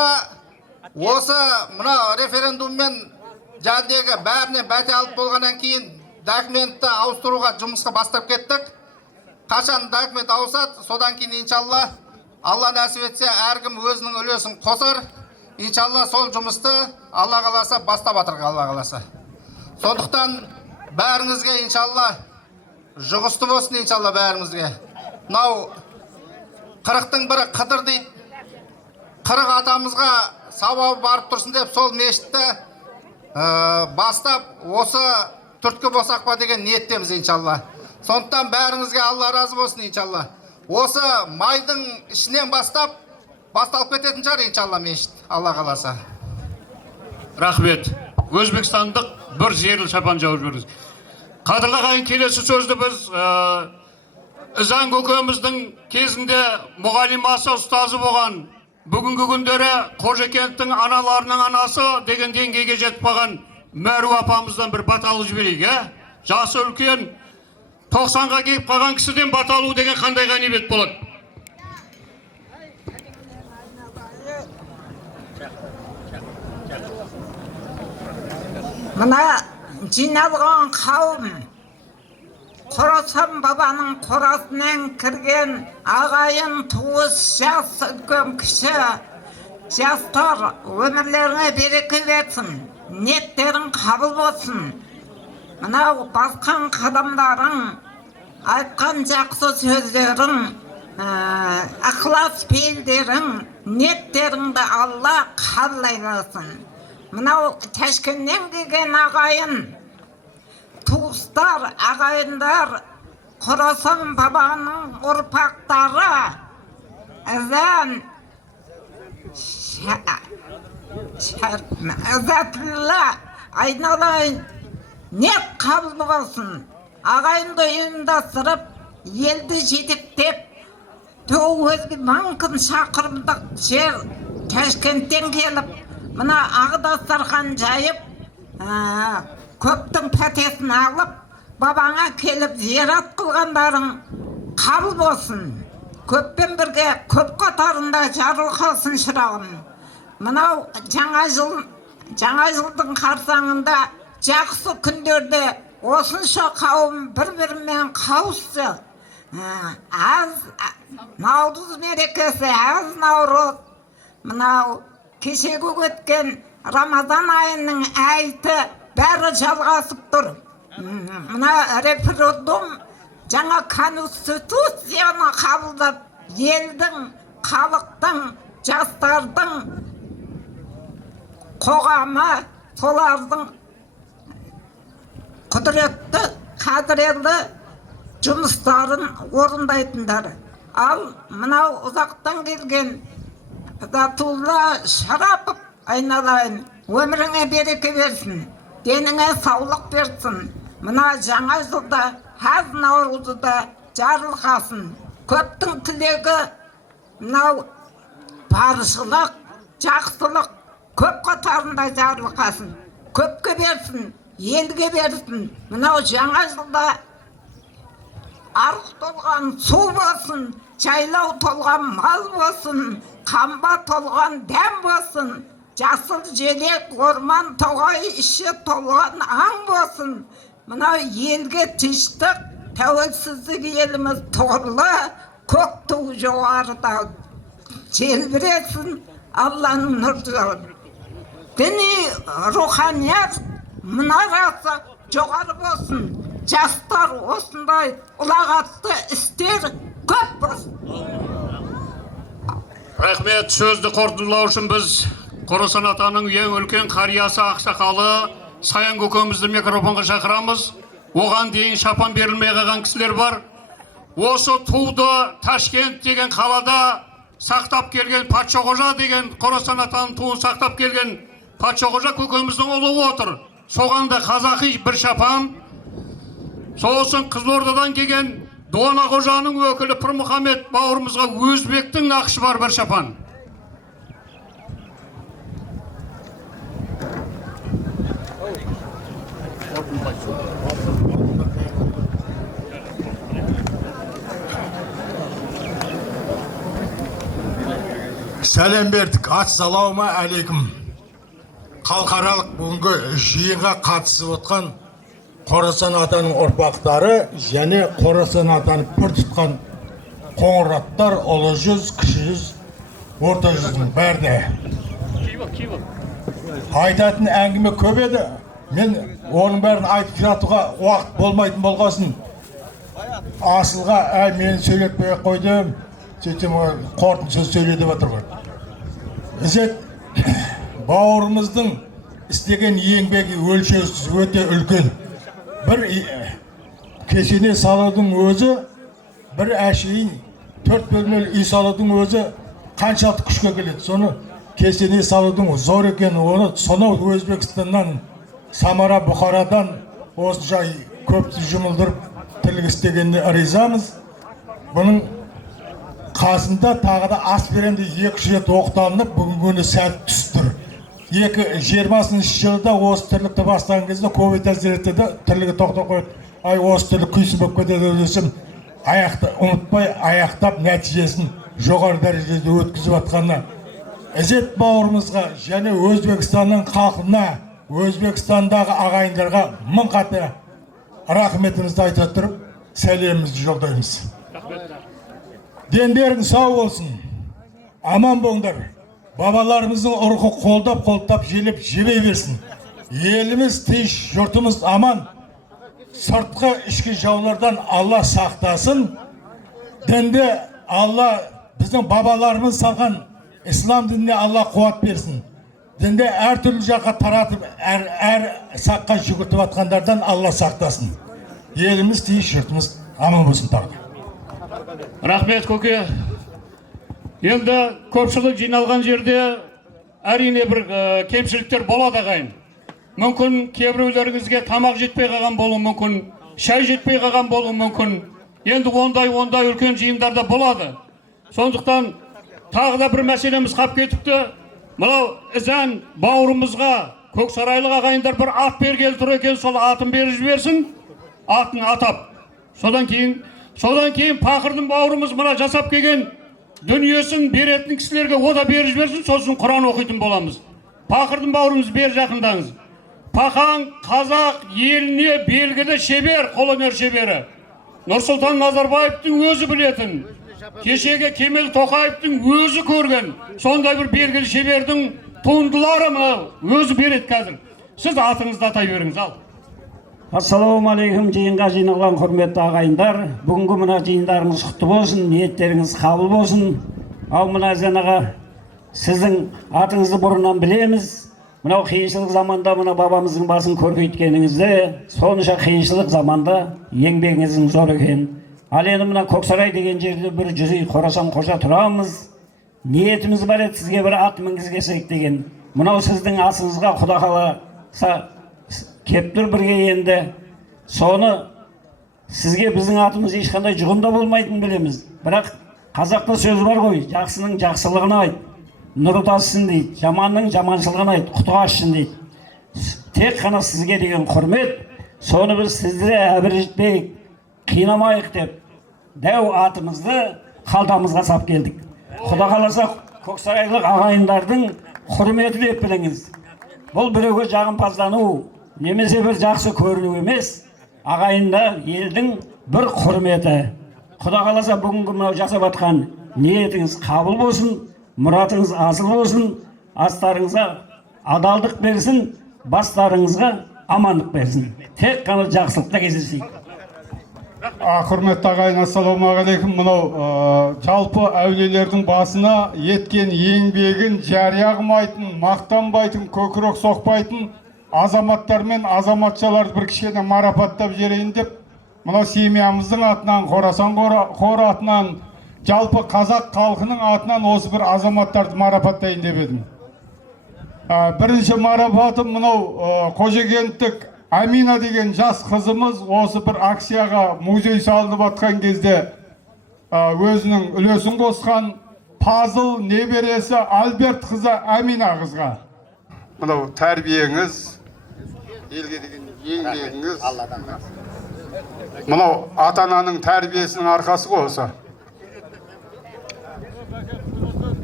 осы мына референдуммен жәдегі бәріне бәте алып болғаннан кейін документті ауыстыруға жұмысқа бастап кеттік. Қашан документ ауысады, содан кейін иншалла Алла нәсіп етсе әркім өзінің үлесін қосар. Иншалла сол жұмысты Алла қаласа бастап жатыр Алла қаласа. Сондықтан бәріңізге иншалла жұғысты болсын иншалла бәріңізге. Мынау 40-тың бірі Қыдыр дейді. 40 атамызға сауабы барып тұрсын деп сол мешітті бастап осы түрткі босақпа деген ниеттеміз иншалла. Сондықтан бәріңізге Алла разы болсын иншалла. Осы майдың ішінен басталып кететін шығар иншалла мешіт Алла қаласа. Рахмет. Өзбекстандық бір зерлі шапан жауып жүрміз. Қадірлі ағайын, келесі сөзді біз Ізан көкеміздің кезінде мұғалимасы ұстазы болған, бүгінгі күндері Қожакенттің аналарының анасы деген деңгейге жетіп қалған Мәру апамыздан бір бат алып жіберейік, жасы үлкен, 90-ға келіп қалған кісіден бат алу деген қандай ғанибет болады? Мына жиналған қауым Қорасан бабаның қорасынан кірген ағайын, туыс, жас, үлкен кіші, жастар өмірлеріңе береке берсін, ниеттерің қабыл болсын. Мынау басқан қадамдарың, айтқан жақсы сөздерің, ықылас пейілдерің, ниеттеріңді Алла қабыл айдасын. Мынау Ташкенттен келген ағайын, туыстар, ағайындар, Қорасан бабаның ұрпақтары, Ізан, Ізатілла, айналайын, нет қабыл болсын. Ағайынды ұйымдастырып, елді жетектеп, өзге мүмкін шақырымдық жер Ташкенттен келіп, мына ағдастархан жайып, көптің пәтесін алып, бабаңа келіп зиярат қылғандарың қабыл болсын. Көппен бірге көп қатарында жарылқасын шырағым. Мынау жаңа жылдың қарсаңында жақсы күндерде осынша қауым бір-бірімен қауышты. Наурыз мерекесі, аз наурыз. Мынау кешегі өткен Рамазан айының айты бәрі жалғасып тұр. Мына референдум жаңа конституцияны қабылдап, елдің, халықтың, жастардың, қоғамы, солардың құдіретті, қадірлі жұмыстарын орындайтындар. Ал мынау ұзақтан келген Затулла Шарапов, айналайын, өміріңе береке берсін, деніңе саулық берсін. Мына жаңа жылда, аз наурызда жарылқасын. Көптің тілегі мынау баршылық, жақсылық көп қатарында жарылқасын. Көпке берсін, елге берсін. Мынау жаңа жылда арық толған су болсын, жайлау толған мал болсын, қамба толған дәм болсын, жасыл желек, орман, тоғай іші толған аң болсын. Мынау елге тыныштық, тәуелсіздік еліміз торлы, көк ту жоғарыда желбіресін, Алланың нұры. Діни руханият мұнарасы жоғары болсын. Жастар осындай ұлағатты істер көп болсын. Рахмет. Сөзді қорытындылау үшін біз Қорасан атаның ең үлкен қариясы ақсақалы Саян көкемізді микрофонға шақырамыз. Оған дейін шапан берілмей қалған кісілер бар. Осы туды Ташкент деген қалада сақтап келген Патшақожа деген Қорасан атаның туын сақтап келген Патшақожа көкеміздің ұлы отыр. Соған да қазақи бір шапан. Сосын Қызылордадан келген Дуана қожаның өкілі Пірмұхамед бауырымызға өзбектің нақышы бар бір шапан. Сәлем бердік. Ассалаума алейкум. Халықаралық бүгінгі жиынға қатысып отқан Қорасан атаның ұрпақтары және Қорасан атаны пір тұтқан қоңыраттар, ұлы жүз, кіші жүз, орта жүздің бәрді. Айтатын әңгіме көп еді. Мен оның бәрін айтып жатуға уақыт болмайтын болғасын. Асылға мені сөйлетпей қойдым. Сөйтем қорытын сөз сөйледі батыр ғой. Ізет бауырымыздың істеген еңбегі өлшеусіз өте үлкен. Бір кесене салудың өзі, бір әшейін 4 бөлмелі үй салудың өзі қаншалықты күшке келеді. Соны кесене салудың зор екені, оны сонау Өзбекстаннан, Самара, Бұхарадан осынша көпті жұмылдырып тірлік істегеніне ризамыз. Бұның қасында тағы да ас беренде 2-3 рет оқталынып, бүгінгі күні сәт түстір. 20-шы жылда осы тірлікті бастаған кезде Ковид әзіретеді, тірлігі тоқтап қойды. Ай, осы тірлік күйсін болып кетеді десем, ұмытпай аяқтап нәтижесін жоғары дәрежеде өткізіп атқанына. Ізет бауырымызға және Өзбекстанның халқына, Өзбекстандағы ағайындарға мың қаты рахметімізді айта тұрып, сәлемімізді жолдаймыз. Дендерің сау болсын, аман болыңдар. Бабаларымыздың ұрқы қолдап желеп жебе берсін. Еліміз тыныш, жұртымыз аман. Сыртқы ішкі жаулардан Алла сақтасын. Дінде Алла біздің бабаларымыз салған ислам дініне Алла қуат берсін. Дінде әртүрлі жаққа таратып, әр саққа жүгіртіп атқандардан Алла сақтасын. Еліміз тыныш, жұртымыз аман болсын тағы. Рахмет көке. Енді көпшілік жиналған жерде әрине бір кемшіліктер болады ағайын. Мүмкін кейбіреулеріңізге тамақ жетпей қалған болуы мүмкін, шай жетпей қалған болуы мүмкін. Енді ондай үлкен жиындарда болады. Сондықтан тағы да бір мәселеміз қап кетіпті. Мынау Ізән бауырымызға Көксарайлық ағайындар бір ат бергелі тұр екен, сол атын беріп жіберсін, атын атап. Содан кейін Пақырдың бауырымыз мына жасап келген дүниесін беретін кісілерге ода беріп жіберсін, сосын Құран оқитын боламыз. Пақырдың бауырымыз бер жақындаңыз. Пақан қазақ еліне белгілі шебер, қолөнер шебері. Нұрсұлтан Назарбаевтың өзі білетін, кешегі Кемел Тоқаевтың өзі көрген, сондай бір белгілі шебердің туындылары өзі береді қазір. Сіз атыңызды атай беріңіз, ал. Ассалаумағалейкум, жиынға жиналған құрметті ағайындар. Бүгінгі мына жиындарыңыз құтты болсын, ниеттеріңіз қабыл болсын. Ал мына Ізән аға, сіздің атыңызды бұрыннан білеміз. Мынау қиыншылық заманда мына бабамыздың басын көркейткеніңізді, сонша қиыншылық заманда еңбегіңіздің зор екен. Ал енді мына Көксарай деген жерде бір жүзей Қорасан қожа тұрамыз. Ниетіміз бар еді сізге бір ат мінгізгесек деген. Мынау сіздің асыңызға Құда қаласа кеп тұр бірге енді. Соны сізге біздің атымыз ешқандай жұғында болмайтын білеміз. Бірақ қазақта сөз бар ғой, жақсының жақсылығын айт, нұры тасысын дейді, жаманның жаманшылығын айт, құтыға ашсын дейді. Тек қана сізге деген құрмет, соны біз сізді әбіржітпейік, қинамайық деп, дәу атымызды қалтамызға сап келдік. Құда қаласа Көксарайлық ағайындардың құрметі деп біліңіз. Бұл біреуге жағымпаздану, немесе бір жақсы көріну емес, ағайында елдің бір құрметі. Құда қаласа бүгінгі мынау жасап атқан ниетіңіз қабыл болсын, мұратыңыз асыл болсын, астарыңызға адалдық берсін, бастарыңызға амандық берсін. Тек қана жақсылықта кездесейік. Құрметті ағайын, ассалаумағалейкум. Мынау жалпы әулиелердің басына еткен еңбегін жария қылмайтын, мақтанбайтын, көкірек соқпайтын азаматтар мен азаматшаларды бір кішкене марапаттап жіберейін деп, мынау семьямыздың атынан, Қорасан қоры атынан, жалпы қазақ халқының атынан осы бір азаматтарды марапаттайын деп едім. Бірінші марапатым мынау Қожакенттік Амина деген жас қызымыз осы бір акцияға музей салынып атқан кезде өзінің үлесін қосқан Пазыл небересі Альберт қызы Амина қызға. Мынау тәрбиеңіз, елге деген еңбегіңіз, мынау ата-ананың тәрбиесінің арқасы ғой осы.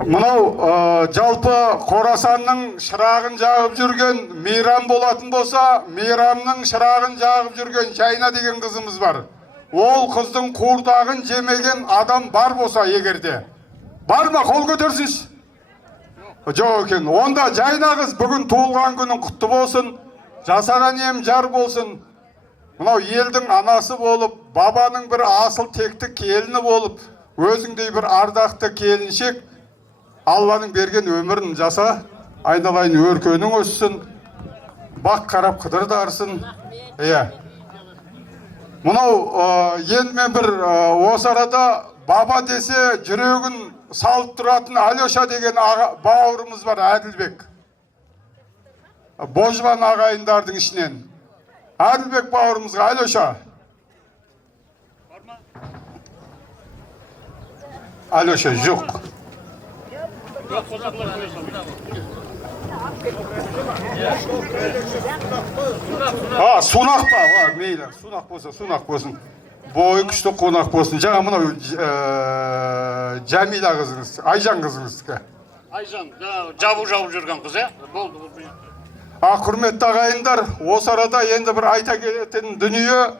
Мынау жалпы Қорасанның шырағын жағып жүрген Мейрам болатын болса, Мейрамның шырағын жағып жүрген Жайна деген қызымыз бар. Ол қыздың қуырдағын жемеген адам бар болса егерде. Бар ма? Қол көтерсінші. Жоқ екен. Онда Жайна қыз бүгін туылған күнің құтты болсын, жасаған ем жар болсын. Мынау елдің анасы болып, бабаның бір асыл текті келіні болып, өзіңдей бір ардақты келіншек, Алланың берген өмірін жаса, айналайын өркенің өссін, бақ қарап қыдырдарсын. Мынау енді мен бір осы арада баба десе жүрегін салып тұратын Алеша деген бауырымыз бар, Әділбек. Божбан ағайындардың ішінен. Әділбек бауырымызға, Алеша. Алеша жоқ. Сунақ па? Мейлі, сунақ болсын. Бойы күшті қонақ болсын. Жаңа мынау Жәмила қызыңыз, Айжан қызыңыздікі. Айжан, жабу жүрген қыз, болды. Құрметті ағайындар, осы арада енді бір айта келетін дүние,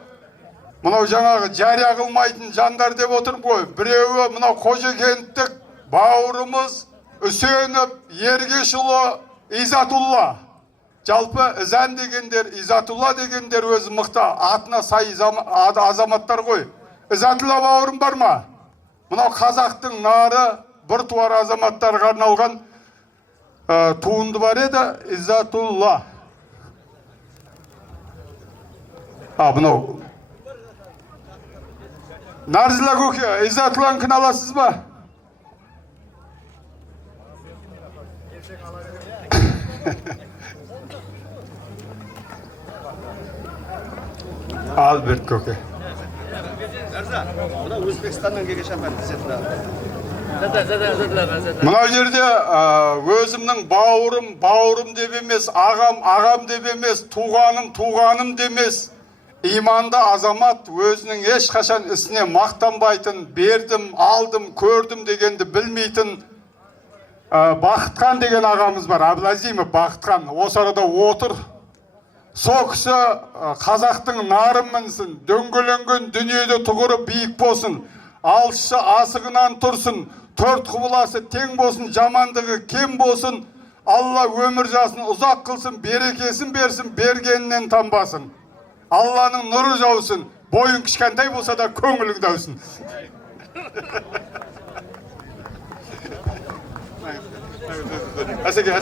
мынау жаңағы жария қылмайтын жандар деп отырмын ғой. Біреуі мынау Қожакенттік бауырымыз Үсенов, Ергешұлы, Изатулла. Жалпы Ізән дегендер, Изатулла дегендер өзі мықты атына сай азаматтар ғой. Изатулла бауырым бар ма? Мынау қазақтың нары бір туар азаматтарға арналған туынды бар еді, Изатулла. Мынау Нарзила көке, Изатулланы кіналасыз ба? Альберт көке. Өзбекстаннан келген шапан десетті. Мынау жерде өзімнің бауырым деп емес, ағам деп емес, туғаным демес, иманды азамат өзінің ешқашан ісіне мақтанбайтын, бердім, алдым, көрдім дегенді білмейтін Бақытхан деген ағамыз бар, Абылазимов Бақытхан. Осы арада отыр. Сол кісі қазақтың нарын мінсін, дөңгеленген дүниеде тұғыры биік болсын, алшы асығынан тұрсын, төрт құбыласы тең болсын, жамандығы кем болсын, Алла өмір жасын ұзақ қылсын, берекесін берсін, бергенінен танбасын. Алланың нұры жаусын, бойын кішкентай болса да көңілің даусын. Әсеге.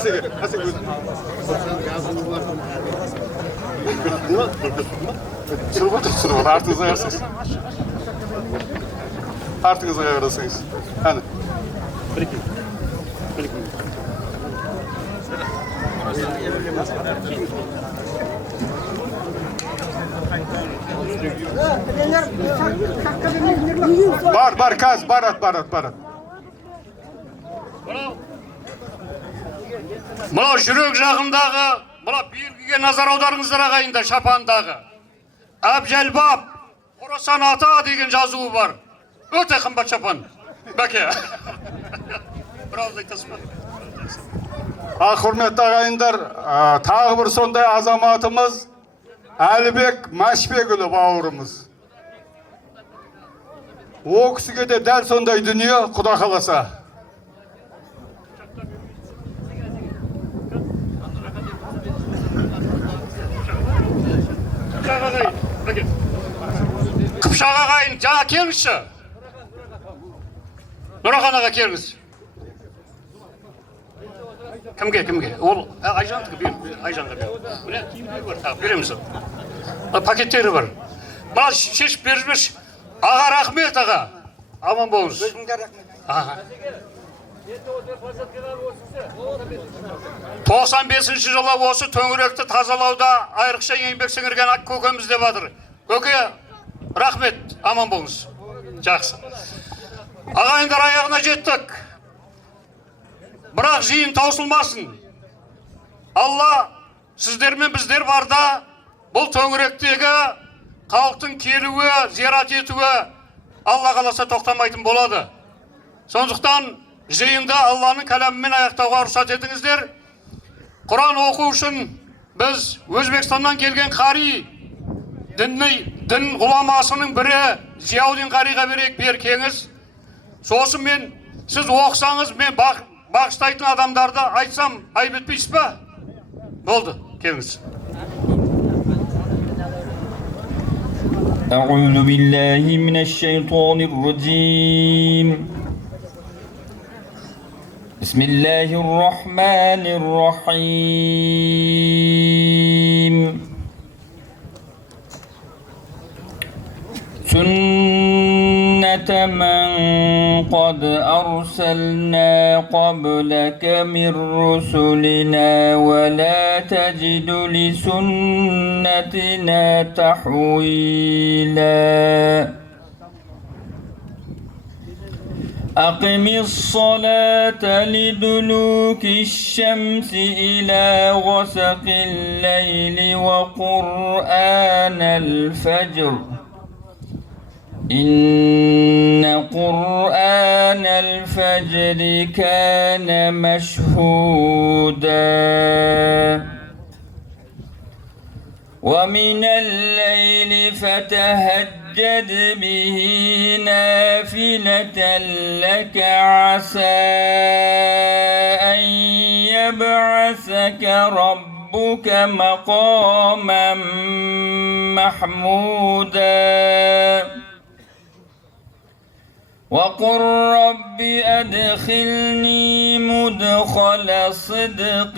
Сұрып, артыңызға қарасыңыз. Артыңызға қарасыңыз. Әні. Бар, каз, барат. Мынау жүрек жағындағы, мынау белгіге назар аударыңыздар ағайындар, шапандағы. Әбжәлбап, Қорасан ата деген жазуы бар. Өте қымбат шапан. Бәке. Бірауыз айтасыз ба? Құрметті ағайындар, тағы бір сондай азаматымыз Әлібек Мәшбекұлы бауырымыз. О кісіге де дәл сондай дүние Құда қаласа. Қыпшақ ағайын, жаңа келіңізші. Нұрахан аға келіңіз. Кімге? Ол Айжанға бер. Міне киімдері бар, тағы береміз. Пакеттері бар. Мына шешіп беріп жіберші. Аға рахмет аға. Аман болыңыз. Өзіңде рахмет. 95-ші жылы осы төңіректі тазалауда айрықша еңбек сіңірген көкеміз деп жатыр. Көке, рахмет, аман болыңыз. Жақсы. Ағайындар, аяғына жеттік. Бірақ жиын таусылмасын. Алла сіздермен біздер барда бұл төңіректегі халықтың келуі, зиярат етуі Алла қаласа тоқтамайтын болады. Сондықтан жиында Алланың кәлемімен аяқтауға рұқсат етіңіздер. Құран оқу үшін біз Өзбекстаннан келген қари, дін ғұламасының бірі Зияудин қариға беркеңіз. Сосын мен, сіз оқысаңыз, мен бағыштайтын адамдарды айтсам, айып етпейсіз ба? Болды, келіңіз. أعوذ بالله من الشيطان الرجيم بسم الله الرحمن الرحيم سنة من قد أرسلنا قبلك من رسلنا ولا تجد لسنتنا تحويلا أقم الصلاة لدلوك الشمس إلى غسق الليل وقرآن الفجر إن قرآن الفجر كان مشهودا ومن الليل فتهجد به نافلة لك عسى أن يبعثك ربك مقاما محمودا وقل رب أدخلني مدخل صدق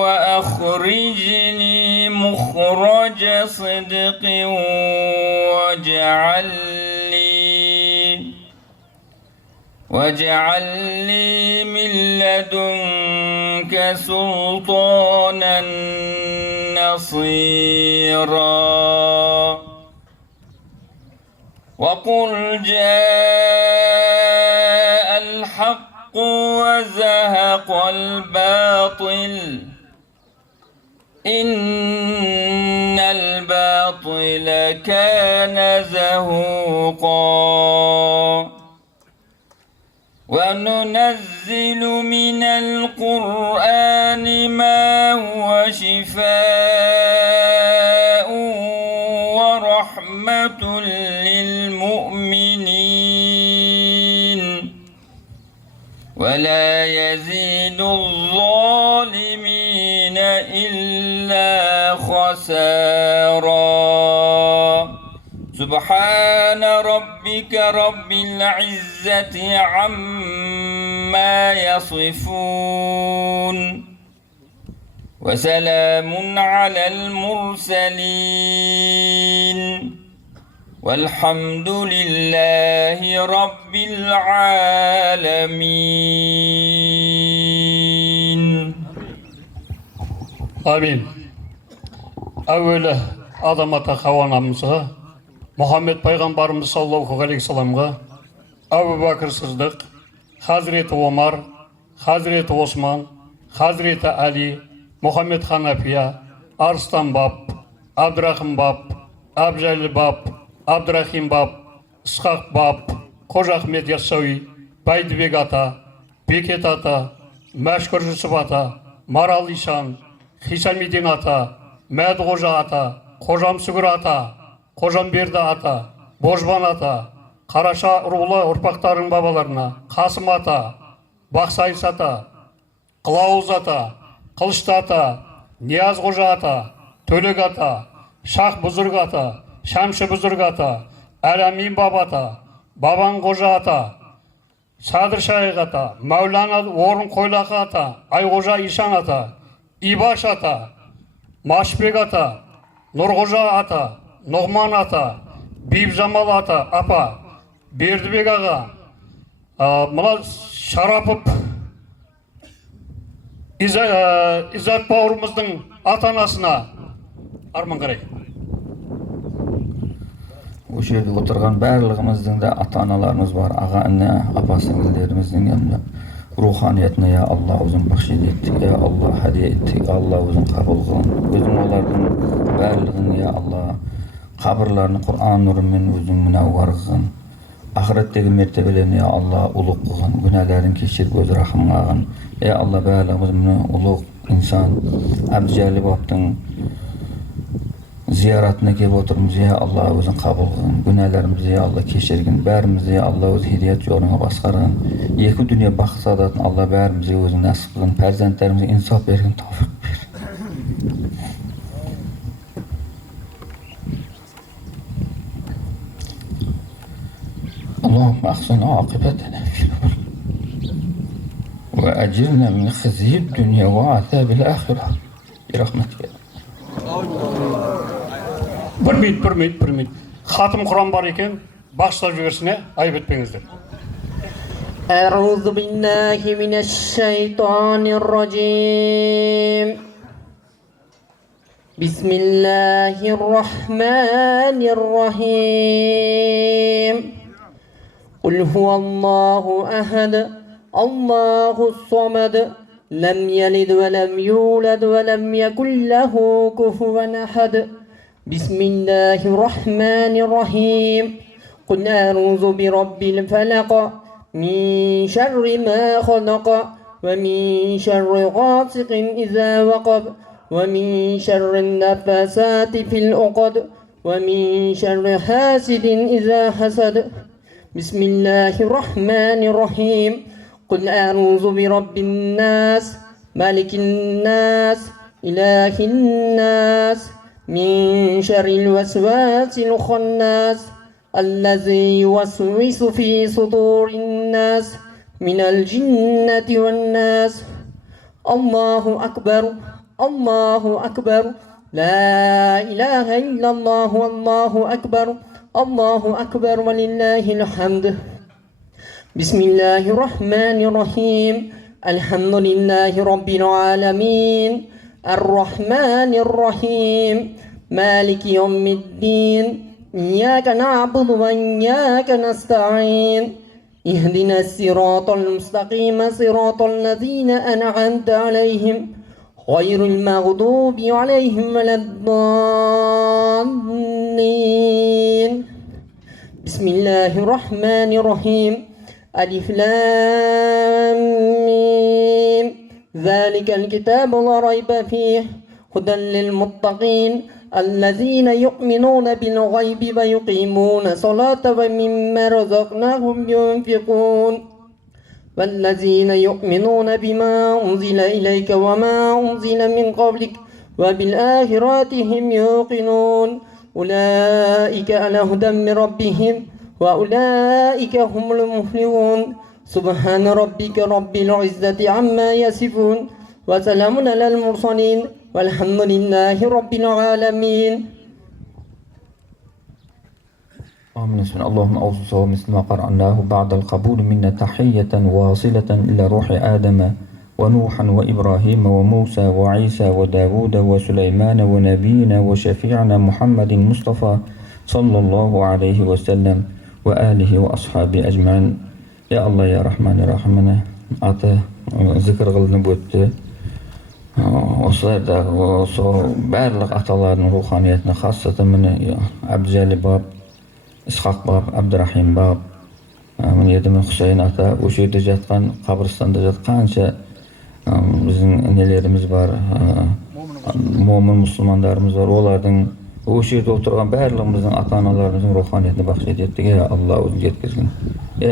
وأخرجني مخرج صدق واجعل لي من لدنك سلطانا نصيرا وقل جاء الحق وزهق الباطل إن الباطل كان زهوقا وننزل من القرآن ما هو شفاء ورحمة للمؤمنين ولا يزيد الظالمين إلا خسارا سبحان ربك رب العزة عما يصفون وسلام على المرسلين والحمد لله رب العالمين آمين. أولا آدم ата Хауа анамызға, Мұхаммед пайғамбарымыз саллаллаху алейхи саламға, Әбу Бәкір Сыздық, Хазіреті Омар, Хазіреті Осман, Хазіреті Әли, Мұхаммед Ханафия, Арыстан баб, Абдрахым баб, Абжайлы баб, Абдрахим баб, Исхақ баб, Қожа Ахмет Яссауи, Байдыбек ата, Бекет ата, Мәшкүр Жүсіп ата, Марал Ишан, Хисамидин ата, Мәд Қожа ата, Қожам Сүгір ата, Қожам Берді ата, Божбан ата, Қараша рулы ұрпақтарының бабаларына, Қасым ата, Бақсайыс ата, Қылауыз ата, Қылышты ата, Нияз Қожа ата, Төлек ата, Шах Бұзырг ата, Шамшы Бұзырг ата, Әләмин баба ата, Бабан Қожа ата, Садыр Шайық ата, Мәулана Орын Қойлақы ата, Айғожа Ишан ата, Ибаш ата, Машбек ата, Нұрғожа ата, Нұғман ата, Бейбжамал ата, апа, Бердібек аға, мына Шарапов Изат бауырымыздың ата-анасына арман қарай. Осы жерде отырған барлығымыздың да ата-аналарымыз бар, аға-іні, апа-сіңлілеріміздің yanında ruhaniyetine ya Allah uzun bahşet etti, ya Allah hediye etti, Allah uzun kabul kılın. Özün onların bарлығын ya Allah kabirlerini Kur'an nurымен özün münevvar kılın. Ahiretteki mertebelerini ya Allah uluk kılın, günahların keçirip öz rahmına alın. Ya Allah bарлығımız uluk insan Abdücəlil babtың ziyaretine gelip oturmuş ya Allah özün kabul kılın. Günahlarımızı ya Allah keşirgin. Bərimizi ya Allah öz hidayet yoluna baskarın. Yeki dünya bakı sadatın Allah bərimizi özün nasip kılın. Perzentlerimize insaf bergin, tavfik ver. Allahümme ahsen akıbetine fil ve ecirne min khizib dünya ve azabil ahire. Bir rahmetike. Bir minut. Xatım Kur'an var eкен, başlап жіберсіне айып етпеңіздер. أعوذ بالله من الشيطان الرجيم بسم الله الرحمن الرحيم قل هو الله أحد الله الصمد لم يلد ولم يولد ولم يكن له كفوا أحد بسم الله الرحمن الرحيم قل أعوذ برب الفلق من شر ما خلق ومن شر غاسق إذا وقب ومن شر النفاسات في العقد ومن شر حاسد إذا حسد بسم الله الرحمن الرحيم قل أعوذ برب الناس ملك الناس إله الناس من شر الوسواس الخناس الذي يوسوس في صدور الناس من الجنة والناس الله أكبر الله أكبر لا إله إلا الله والله أكبر الله أكبر ولله الحمد بسم الله الرحمن الرحيم الحمد لله رب العالمين الرحمن الرحيم مالك يوم الدين إياك نعبد وإياك نستعين اهدنا الصراط المستقيم صراط الذين أنعمت عليهم غير المغضوب عليهم ولا الضالين بسم الله الرحمن الرحيم ألف لام ميم ذلك الكتاب لا ريب فيه هدى للمتقين الذين يؤمنون بالغيب ويقيمون الصلاة ومما رزقناهم ينفقون والذين يؤمنون بما أنزل إليك وما أنزل من قبلك وبالآخرة هم يوقنون أولئك على هدى من ربهم وأولئك هم المفلحون سبحان ربك رب العزة عما يصفون وسلام على المرسلين والحمد لله رب العالمين. آمين. اللهم أوصى مثل ما قرأناه بعد القبول منا تحية واصلة إلى روح آدم ونوحا وإبراهيم وموسى وعيسى وداود وسليمان ونبينا وشفيعنا محمد المصطفى صلى الله عليه وسلم وآله وأصحابه أجمعين. يا الله يا رحمن يا رحمن أتى ذكر قلنا بوت осыларда осы барлық аталардың руханиятына хасatan міне Абдücəlil баб, Исхақ баб, Абдурахим баб, міне Едімен Хусейн ата, осы жерде жатқан қабірстанда жатқанша біздің інелеріміз бар, момын мұсылмандарымыз бар, олардың осы жерде отырған барлығымыздың ата-аналарымыздың руханиятына бақшет еттік, Алла өзін жеткізгін.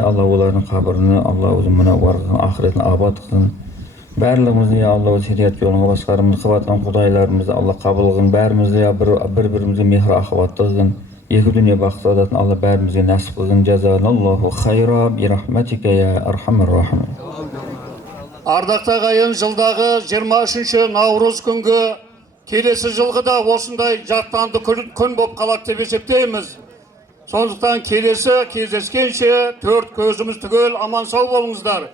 Алла олардың қабіріне, Алла өзін мынауар қылсын, ақыретін абат қылсын. Барлығымызды ya Allah öz hidayet yoluna baskarımızı kıvatkan Kudaylarımızды Allah kabul kılın. Bәрімізді ya bir-birimizге mehri akıvatты kılın. екі дүние бақыт саадатын Алла бәрімізге нәсіп қылсын. Жазалаллаху хайра би рахматика я архамар рахим. Ардақты ағайын, жылдағы 23 наурыз күнгі келесі жылғы да осындай жаттанды күн боп қалады деп есептейміз. Сондықтан келесі кездескенше төрт көзіміз түгел аман сау болыңыздар.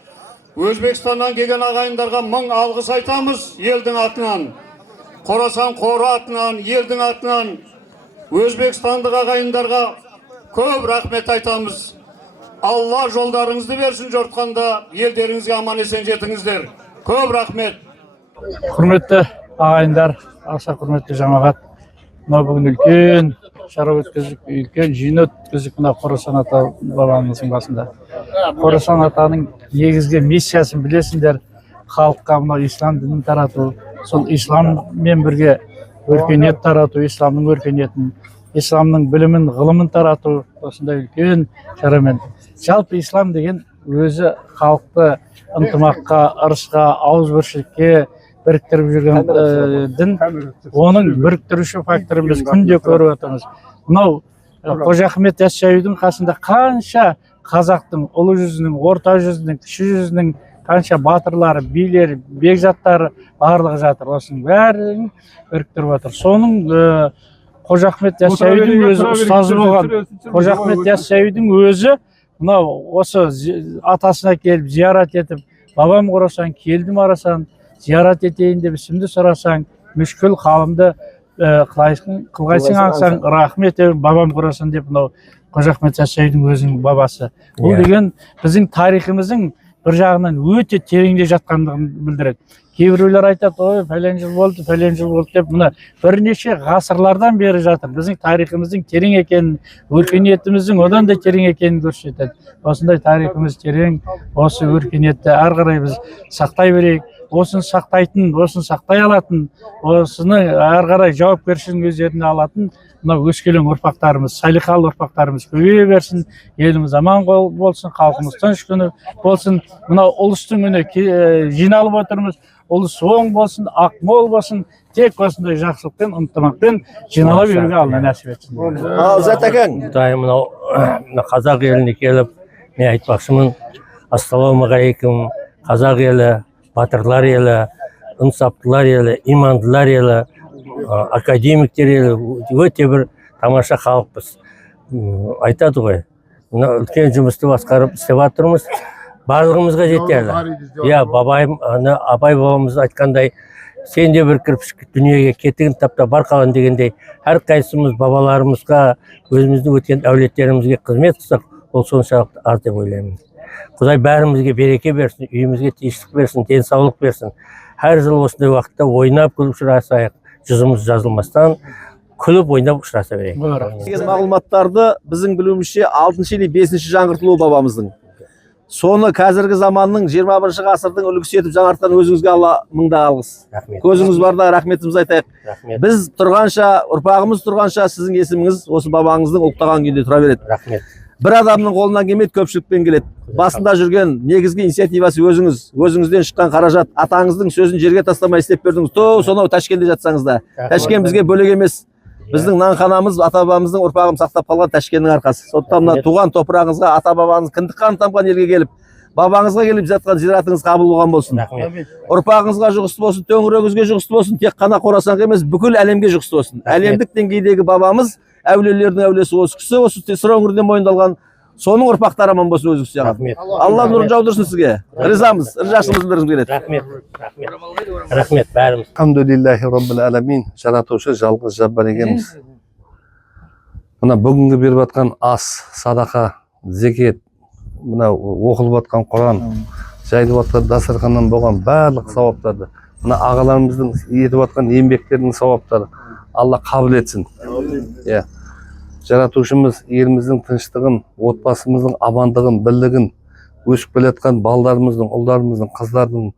Өзбекстаннан келген ағайындарға мың алғыс айтамыз елдің атынан. Қорасан қоры атынан, елдің атынан Өзбекстандық ағайындарға көп рахмет айтамыз. Алла жолдарыңызды берсін жортқанда, елдеріңізге аман есен жетіңіздер. Көп рахмет. Құрметті ағайындар, аса құрметті жамағат, мына бүгін үлкен шара өткіздік, үлкен жиын өткіздік мына Қорасан ата бабамыздың басында. Қорасан атаның негізгі миссиясын білесіңдер, халыққа мына ислам дінін тарату, сол исламмен бірге өркениет тарату, исламның өркениетін, исламның білімін, ғылымын тарату, осындай үлкен шарамен. Жалпы ислам деген өзі халықты ынтымаққа, ырысқа, ауызбіршілікке біріктіріп жүрген дін. Оның біріктіруші факторын біз күнде көріп отырмыз. Мынау Қожа Ахмет Яссауидің қасында қанша қазақтың ұлы жүзінің, орта жүзінің, кіші жүзінің қанша батырлары, билері, бекзаттары барлығы жатыр. Осының бәрін біріктіріп отыр. Соның Қожа Ахмет Яссауидің өзі ұстазы болған. Қожа Ахмет Яссауидің өзі мынау осы атасына келіп зиярат етіп, бабам Қорасан, келдім арасан, зиярат етейін деп ісімді сұрасаң, мүшкіл халымды қылғайсың аңсаң, рахмет бабам Қорасан деп мынау Қожа Ахмет Яссауидің өзінің бабасы. Бұл деген біздің тарихымыздың бір жағынан өте тереңде жатқандығын білдіреді. Кейбіреулер айтады, ой, пәлен жыл болды деп, мына бірнеше ғасырлардан бері жатыр. Біздің тарихымыздың терең екенін, өркениетіміздің одан да терең екенін көрсетеді. Осындай тарихымыз терең, осы өркениетті әрі қарай біз сақтай берейік. Осыны сақтайтын, осыны сақтай алатын, осыны әрі қарай жауапкершілігін өздеріне алатын мынау өскелең ұрпақтарымыз, салиқалы ұрпақтарымыз көбейе берсін, еліміз аман болсын, халқымыз тыныш күні болсын. Мынау ұлыстың үні жиналып отырмыз, ұлыс оң болсын, ақмол болсын, тек осындай жақсылықпен, ынтымақпен жинала беруге Алла нәсіп етсін. Затакаң, мынау қазақ еліне келіп, мен айтпақшымын, ассалаумағалейкум, қазақ елі, батырлар елі, ынсаптылар елі, имандылар елі, академиктер елі, өте бір тамаша халықпыз. Айтады ғой, үлкен жұмысты басқарып істеп жатырмыз, барлығымызға жетерлі. Иә, абай бабамыз айтқандай, сен де бір кірпіш дүниеге кетігін тапта бар қалан дегендей, әрқайсымыз бабаларымызға, өзіміздің өткен әулеттерімізге қызмет қылсақ, ол соншалықты аз деп ойлаймын. Құдай бәрімізге береке берсін, үйімізге тыныштық берсін, денсаулық берсін. Әр жыл осындай уақытта ойнап күліп ұшырасайық, жүзіміз жазылмастан күліп ойнап ұшыраса берейік. Мағлұматтарды біздің білуімізше 6-шы или 5-ші жаңғыртылуы бабамыздың. Соны қазіргі заманның 21-ші ғасырдың үлгісі етіп жаңартқан өзіңізге Алла мыңда алғыс. Көзіңіз барда рахметімізді айтайық. Біз тұрғанша, ұрпағымыз тұрғанша сіздің есіміңіз осы бабаңыздың ұлықтаған күйінде тұра береді. Рахмет. Бір адамның қолынан келмейді, көпшілікпен келеді. Басында жүрген негізгі инициативасы өзіңіз, өзіңізден шыққан қаражат, атаңыздың сөзін жерге тастамай істеп бердіңіз. Сонау Ташкентте жатсаңыз да. Ташкент бізге бөлек емес. Біздің нанханамыз, ата-бабамыздың ұрпағын сақтап қалған Ташкенттің арқасы. Сондықтан мына туған топырағыңызға, ата-бабаңыз кіндік қаны тамған елге келіп, бабаңызға келіп жатқан зиратыңыз қабыл болған болсын. Ұрпағыңызға жұғысты болсын, төңірегіңізге жұғысты болсын, тек қана Қорасанға емес, бүкіл әлемге жұғысты болсын. Әлемдік деңгейдегі бабамыз, әулиелердің әулиесі осы кісі, осы сыр өңірінен мойындалған, соның ұрпақтары аман болсын өзіңіз сияқты. Алла нұрын жаудырсын сізге. Ризамыз, ризашылығымызды білдіргіміз келеді. Рахмет бәріміз. Алхамдулиллахи раббил аламин. Жаратушы жалғыз жаббар екенбіз. Мына бүгінгі беріп жатқан ас, садақа, зекет, мына оқылып жатқан Құран, жайылып жатқан дастарханнан болған барлық сауаптарды, мына ағаларымыздың етіп жатқан еңбектерінің сауаптары Алла қабыл етсін. Жаратушымыз еліміздің тыныштығын, отбасымыздың амандығын, бірлігін, өсіп келе жатқан балдарымыздың, ұлдарымыздың, қыздардың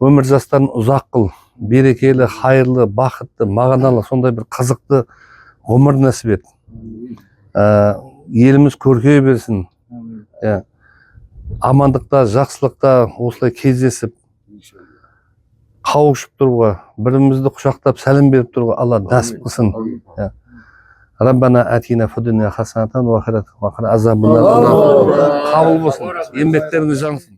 өмір жастарын ұзақ қыл, берекелі, хайырлы, бақытты, мағыналы, сондай бір қызықты ғұмыр нәсіп ет. Еліміз көркейе берсін. Амандықта, жақсылықта осылай кездесіп, қауышып тұруға, бірімізді құшақтап сәлем беріп тұруға Алла нәсіп қылсын. Rabbana atina fid dunya hasanatan va fil akhirati hasanatan. Qabul bo'lsin. Еңбектеріңіз жаңсын.